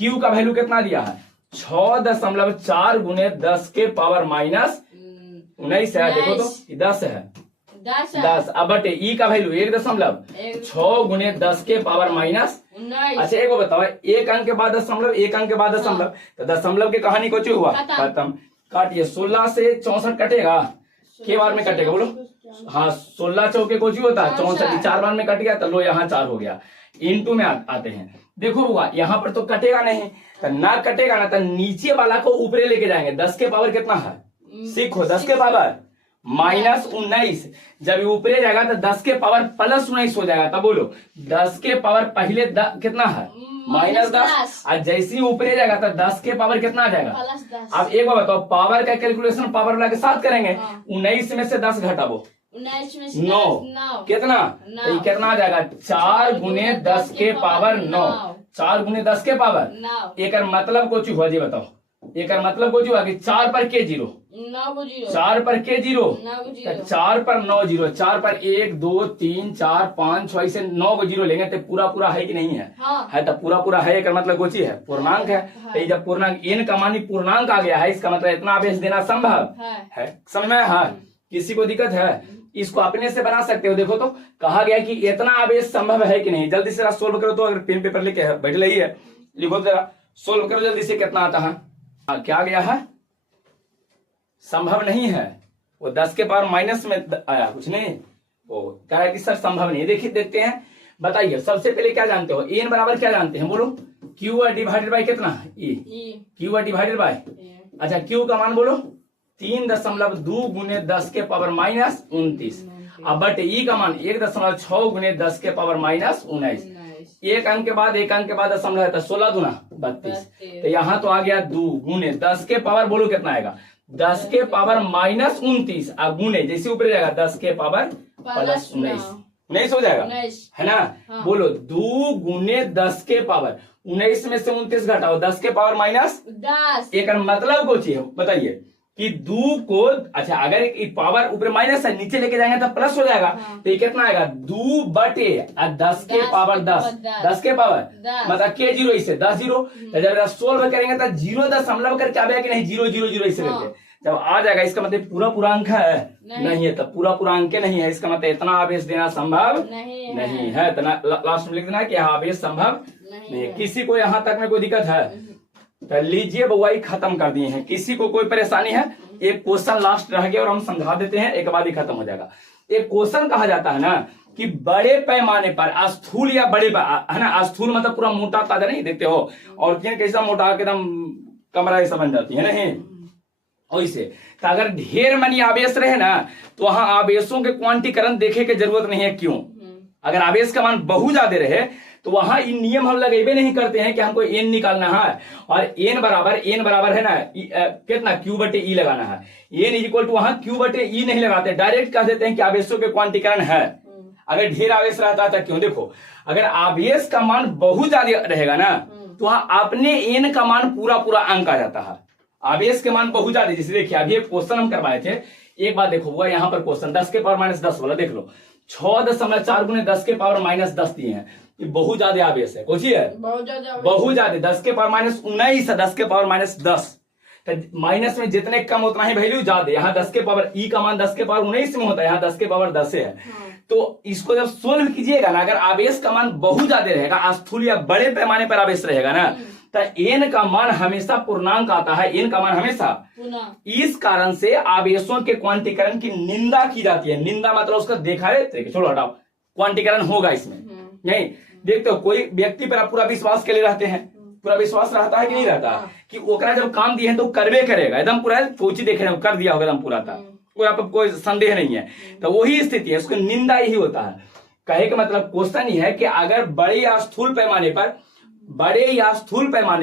Q का वैल्यू कितना दिया है, 6.4 गुने 10 के पावर माइनस 19 है। देखो तो 10 है, 10। अब बटे E का वैल्यू 1.6 गुने 10 के पावर माइनस 19। अच्छा एक बताओ, एक अंक के बाद दशमलव, एक अंक के बाद दशमलव, तो दशमलव की कहानी कुछ हुआ, खत्म। काटिए, 16 से 64 कटेगा, के बार में कटेगा, बोलो। हाँ 16 चौके कुछ होता है 64, 4 बार में कट गया, तो लो यहाँ 4 हो गया। इनटू में आते हैं, देखो हुआ यहाँ पर तो कटेगा नहीं, तो ना कटेगा ना, तो नीचे वाला को ऊपरे लेके जाएंगे। 10 के पावर कितना है, सीखो, 10 के पावर माइनस 19। जब ऊपरे जाएगा तो 10 के पावर प्लस 19 हो जाएगा। तब बोलो 10 के पावर पहले कितना है, माइनस 10, और जैसे ही ऊपरे जाएगा तो 10 के पावर कितना आ जाएगा, अब एक बार बताओ, पावर का कैलकुलेशन पावर वाला के साथ करेंगे। 19 में से 10 घटाओ, 9 कितना, तो कितना आ जाएगा, 4 गुने 10 के पावर 9, 4 गुने 10 के पावर। एक मतलब कुछ हुआ जी बताओ, एक मतलब कुछ हुआ कि 4 पर के 0, 4 पर के 0, 4 पर 9 0, 4 पर 1 2 3 4 5 6 से 9 को 0 लेंगे तो पूरा पूरा है कि नहीं है, हाँ। है तो पूरा पूरा है, एक मतलब कुछ है पूर्णांक है, हाँ। तो जब पूर्णांक n का मान पूर्णांक आ गया है, इसका मतलब इतना आवेश देना संभव है। समझ में, हाँ। किसी को दिक्कत है, इसको अपने से बना सकते हो। देखो तो कहा गया कि इतना आवेश संभव है कि नहीं, जल्दी से सोल्व करो। तो अगर पेन पेपर लेके बैठ रही है, लिखो जरा, सोल्व करो जल्दी से, कितना आता है। क्या गया है, संभव नहीं है, वो 10 के पावर माइनस में आया, कुछ नहीं, वो कह रहा है कि सर संभव नहीं। देखिए देखते हैं, बताइए सबसे पहले क्या जानते हो, एन बराबर क्या जानते हैं, बोलो। Q डिवाइडेड बाय कितना, E। Q डिवाइडेड बाय अच्छा क्यू का मान बोलो 3.2 गुने 10 के पावर माइनस 29। अब बट ई का मान 1.6 गुने 10 के पावर माइनस 19। एक अंक के बाद दशमलव है तो 16 दूना 32। तो यहाँ तो आ गया 2 गुने 10 के पावर बोलो कितना आएगा 10 के पावर माइनस 29 और गुने जैसे ऊपर जाएगा 10 के पावर प्लस 19 हो जाएगा है ना। हाँ। बोलो 2 गुने 10 के पावर 19 में से 29 घटाओ 10 के पावर माइनस 10। एक मतलब कुछ है बताइए कि 2 को अच्छा अगर एक पावर ऊपर माइनस है नीचे लेके जाएंगे तो प्लस हो जाएगा। हाँ। तो ये कितना आएगा 2 बटे 10 के पावर 10 10 के पावर 10 मतलब के जीरो इसे 10 जीरो। तो जब सोल्व करेंगे तो 0.0 करके आएगा कि नहीं 0 इसे हाँ। करके जब आ जाएगा इसका मतलब पूरा अंक है नहीं है तो पूरा अंक नहीं है इसका मतलब इतना आवेश देना संभव नहीं है। तो लास्ट में लिख देना कि आवेश संभव नहीं है। किसी को यहाँ तक में कोई दिक्कत है तो लीजिए बुआई खत्म कर दिए हैं। किसी को कोई परेशानी है एक क्वेश्चन लास्ट रह गया और हम समझा देते हैं एक बाद ही खत्म हो जाएगा। एक क्वेश्चन कहा जाता है ना कि बड़े पैमाने पर स्थूल या बड़े है ना स्थूल मतलब पूरा मोटा ताजा नहीं देखते हो और कैसा मोटा एकदम कमरा ऐसा बन जाती है नहीं वैसे। तो अगर ढेर मनी आवेश रहे ना तो वहां आवेशों के क्वांटीकरण देखे की जरूरत नहीं है। क्यों अगर आवेश का मान बहुत ज्यादा रहे तो वहां इन नियम हम लगेबे नहीं करते हैं कि हमको एन निकालना है और एन बराबर है ना कितना क्यू बटे ई लगाना है। एन इज इक्वल टू वहां क्यू बटे ई नहीं लगाते डायरेक्ट कह देते हैं कि आवेशों के क्वांटीकरण है। अगर ढेर आवेश रहता था क्यों देखो अगर आवेश का मान बहुत ज्यादा रहेगा ना तो वहां अपने एन का मान पूरा अंक आ जाता है। आवेश के मान बहुत ज्यादा जैसे देखिए अभी एक क्वेश्चन हम करवाए थे एक बात देखो हुआ यहाँ पर क्वेश्चन 10 के पावर माइनस 10 वाला देख लो 6.4 गुने 10 के पावर माइनस 10 दिए हैं। ये बहुत ज्यादा आवेश है कुछ ही है बहुत ज्यादा 10 के पावर माइनस 19 है 10 के पावर माइनस 10 माइनस में जितने कम उतना ही वैल्यू ज्यादा। यहाँ 10 के पावर ई का मान 10 के पावर 19 में होता है यहाँ 10 के पावर 10 है। तो इसको जब सोल्व कीजिएगा ना अगर आवेश का मान बहुत ज्यादा रहेगा स्थूल या बड़े पैमाने पर आवेश रहेगा ना तो एन का मान हमेशा पूर्णांक आता है। एन का मान हमेशा इस कारण से आवेशों के क्वांटीकरण की निंदा की जाती है। निंदा मतलब उसका देखा है छोड़ो हटाओ क्वांटीकरण होगा इसमें नहीं देखते हो कोई व्यक्ति पर आप पूरा विश्वास के लिए रहते हैं पूरा विश्वास रहता है कि नहीं रहता कि ओकरा जब काम दिए हैं तो करवे करेगा एकदम पूरा कोची देख रहे हो कर दिया होगा एकदम पूरा था कोई आप कोई संदेह नहीं है। तो वही स्थिति है उसको निंदा यही होता है। कहे का मतलब क्वेश्चन ही है कि अगर बड़े या स्थूल पैमाने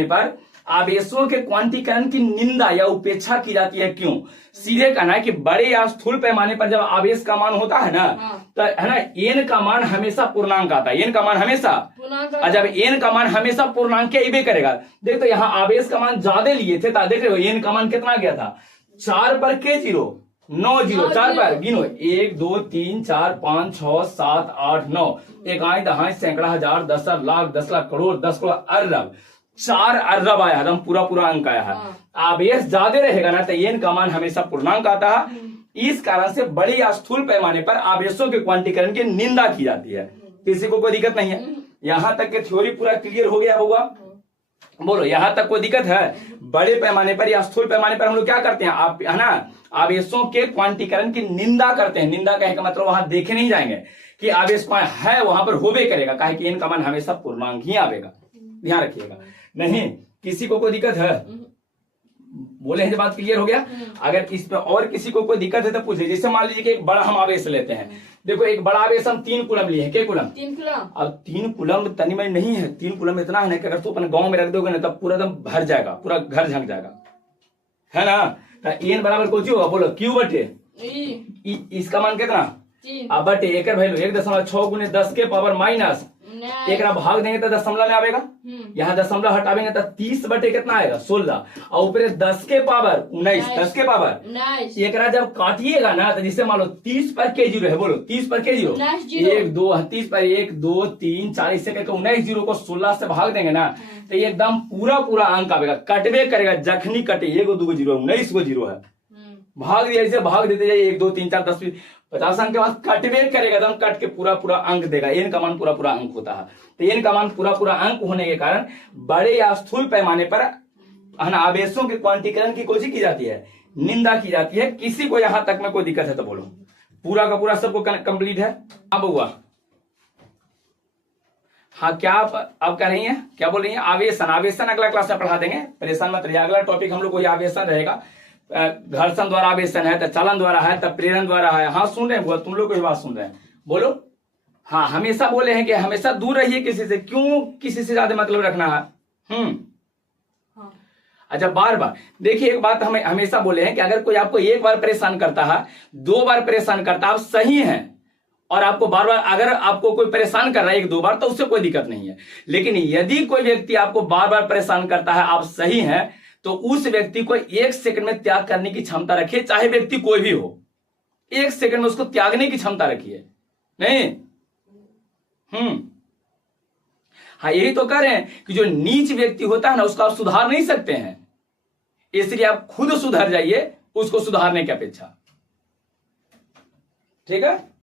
पर आवेशों के क्वांटीकरण की निंदा या उपेक्षा की जाती है। क्यों सीधे कहना है कि बड़े या स्थूल पैमाने पर जब आवेश का मान होता है ना तो है ना एन का मान हमेशा पूर्णांक आता है। एन का मान हमेशा और जब एन का मान हमेशा पूर्णांक ही करेगा देख तो यहाँ आवेश का मान ज्यादा लिए थे तो देख रहे हो एन का मान कितना गया था 4 पर के 0 9 0 4 पर गिनो 1 2 3 4 5 6 7 8 9 इकाई दहाई सैकड़ा हजार 10 लाख 10 लाख करोड़ 10 करोड़ अरब 4 अरब आया एकदम पूरा अंक आया है। आवेश ज्यादा रहेगा ना तो एन का मान हमेशा पूर्णांक आता है। इस कारण से बड़े या स्थूल पैमाने पर आवेशों के क्वांटीकरण की निंदा की जाती है। किसी को कोई दिक्कत नहीं है यहाँ तक के थ्योरी पूरा क्लियर हो गया होगा बोलो यहाँ तक कोई दिक्कत है। बड़े पैमाने पर या स्थूल पैमाने पर हम लोग क्या करते हैं आप है ना आवेशों के क्वांटीकरण की निंदा करते हैं। निंदा कहने का मतलब वहां देखे नहीं जाएंगे कि आवेश है वहां पर होबे करेगा काहे कि इनका मान हमेशा पूर्णांक ही आवेगा ध्यान रखिएगा। नहीं किसी को कोई दिक्कत है बोले हैं बात क्लियर हो गया। अगर इस पे और किसी को कोई दिक्कत है तो पूछ लीजिए। जैसे मान लीजिए कि एक बड़ा हम आवेश लेते हैं देखो एक बड़ा आवेश हम 3 कूलम लिए हैं। क्या कूलम 3 कूलम। अब 3 कूलम तनी में नहीं है 3 कूलम इतना है ना कि अगर तो अपने गांव में रख दोगे ना तब पूरा एकदम भर जाएगा पूरा घर झक जाएगा है ना। तो एन बराबर कुछ होगा बोलो क्यू बटे इसका मान कितना अब बटे एक वैल्यू 1.6 गुने 10 के पावर माइनस एक भाग देंगे तो दशमलव में आएगा यहाँ दशमलव हटावेंगे तो 30 बटे कितना आएगा 16 और ऊपर 10 के पावर 19 10 के पावर एक जब काटिएगा ना तो जिससे मान लो 30 पर के जीरो है बोलो 30 पर के जीरो 1 2 30 पर 1 2 3 4 इससे करके 19 जीरो को 16 से भाग देंगे ना तो ये एकदम पूरा अंक आएगा कटवे करेगा जखनी कटे 1 2 जीरो 19 को जीरो है भाग दिया ऐसे भाग देते जाइए 1 2 3 4 10 50 अंक के बाद कटवे करेगा एकदम कट के पूरा अंक देगा। एन का मान पूरा अंक होता है। तो एन का मान पूरा अंक होने के कारण बड़े या स्थूल पैमाने पर आवेशों के क्वांटीकरण की कोशिश की जाती है निंदा की जाती है। किसी को यहां तक में कोई दिक्कत है तो बोलो पूरा का पूरा सबको कंप्लीट है। अब हुआ हाँ, क्या आप कह रही हैं, क्या बोल रही हैं? आवेशन, आवेशन अगला क्लास में पढ़ा देंगे, परेशान मत रहिए। अगला टॉपिक हम लोग को आवेशन रहेगा। घर्षण द्वारा आवेशन है, तो चलन द्वारा है, तो प्रेरण द्वारा है। हाँ सुन रहे हैं, तुम लोग कोई बात सुन रहे हैं, बोलो। हाँ, हमेशा बोले हैं कि हमेशा दूर रहिए किसी से। क्यों किसी से ज्यादा मतलब रखना है? हाँ। अच्छा, बार बार देखिए, एक बात हमें हमेशा बोले हैं कि अगर कोई आपको एक बार परेशान करता है, 2 बार परेशान करता है, आप सही हैं, और आपको बार बार अगर आपको कोई परेशान कर रहा है 1-2 बार, तो उससे कोई दिक्कत नहीं है। लेकिन यदि कोई व्यक्ति आपको बार बार परेशान करता है, आप सही हैं, तो उस व्यक्ति को 1 सेकंड में त्याग करने की क्षमता रखिए, चाहे व्यक्ति कोई भी हो। 1 सेकंड में उसको त्यागने की क्षमता रखिए। नहीं, हाँ, यही तो कह रहे हैं कि जो नीच व्यक्ति होता है ना, उसको आप सुधार नहीं सकते हैं, इसलिए आप खुद सुधर जाइए उसको सुधारने की अपेक्षा। ठीक है।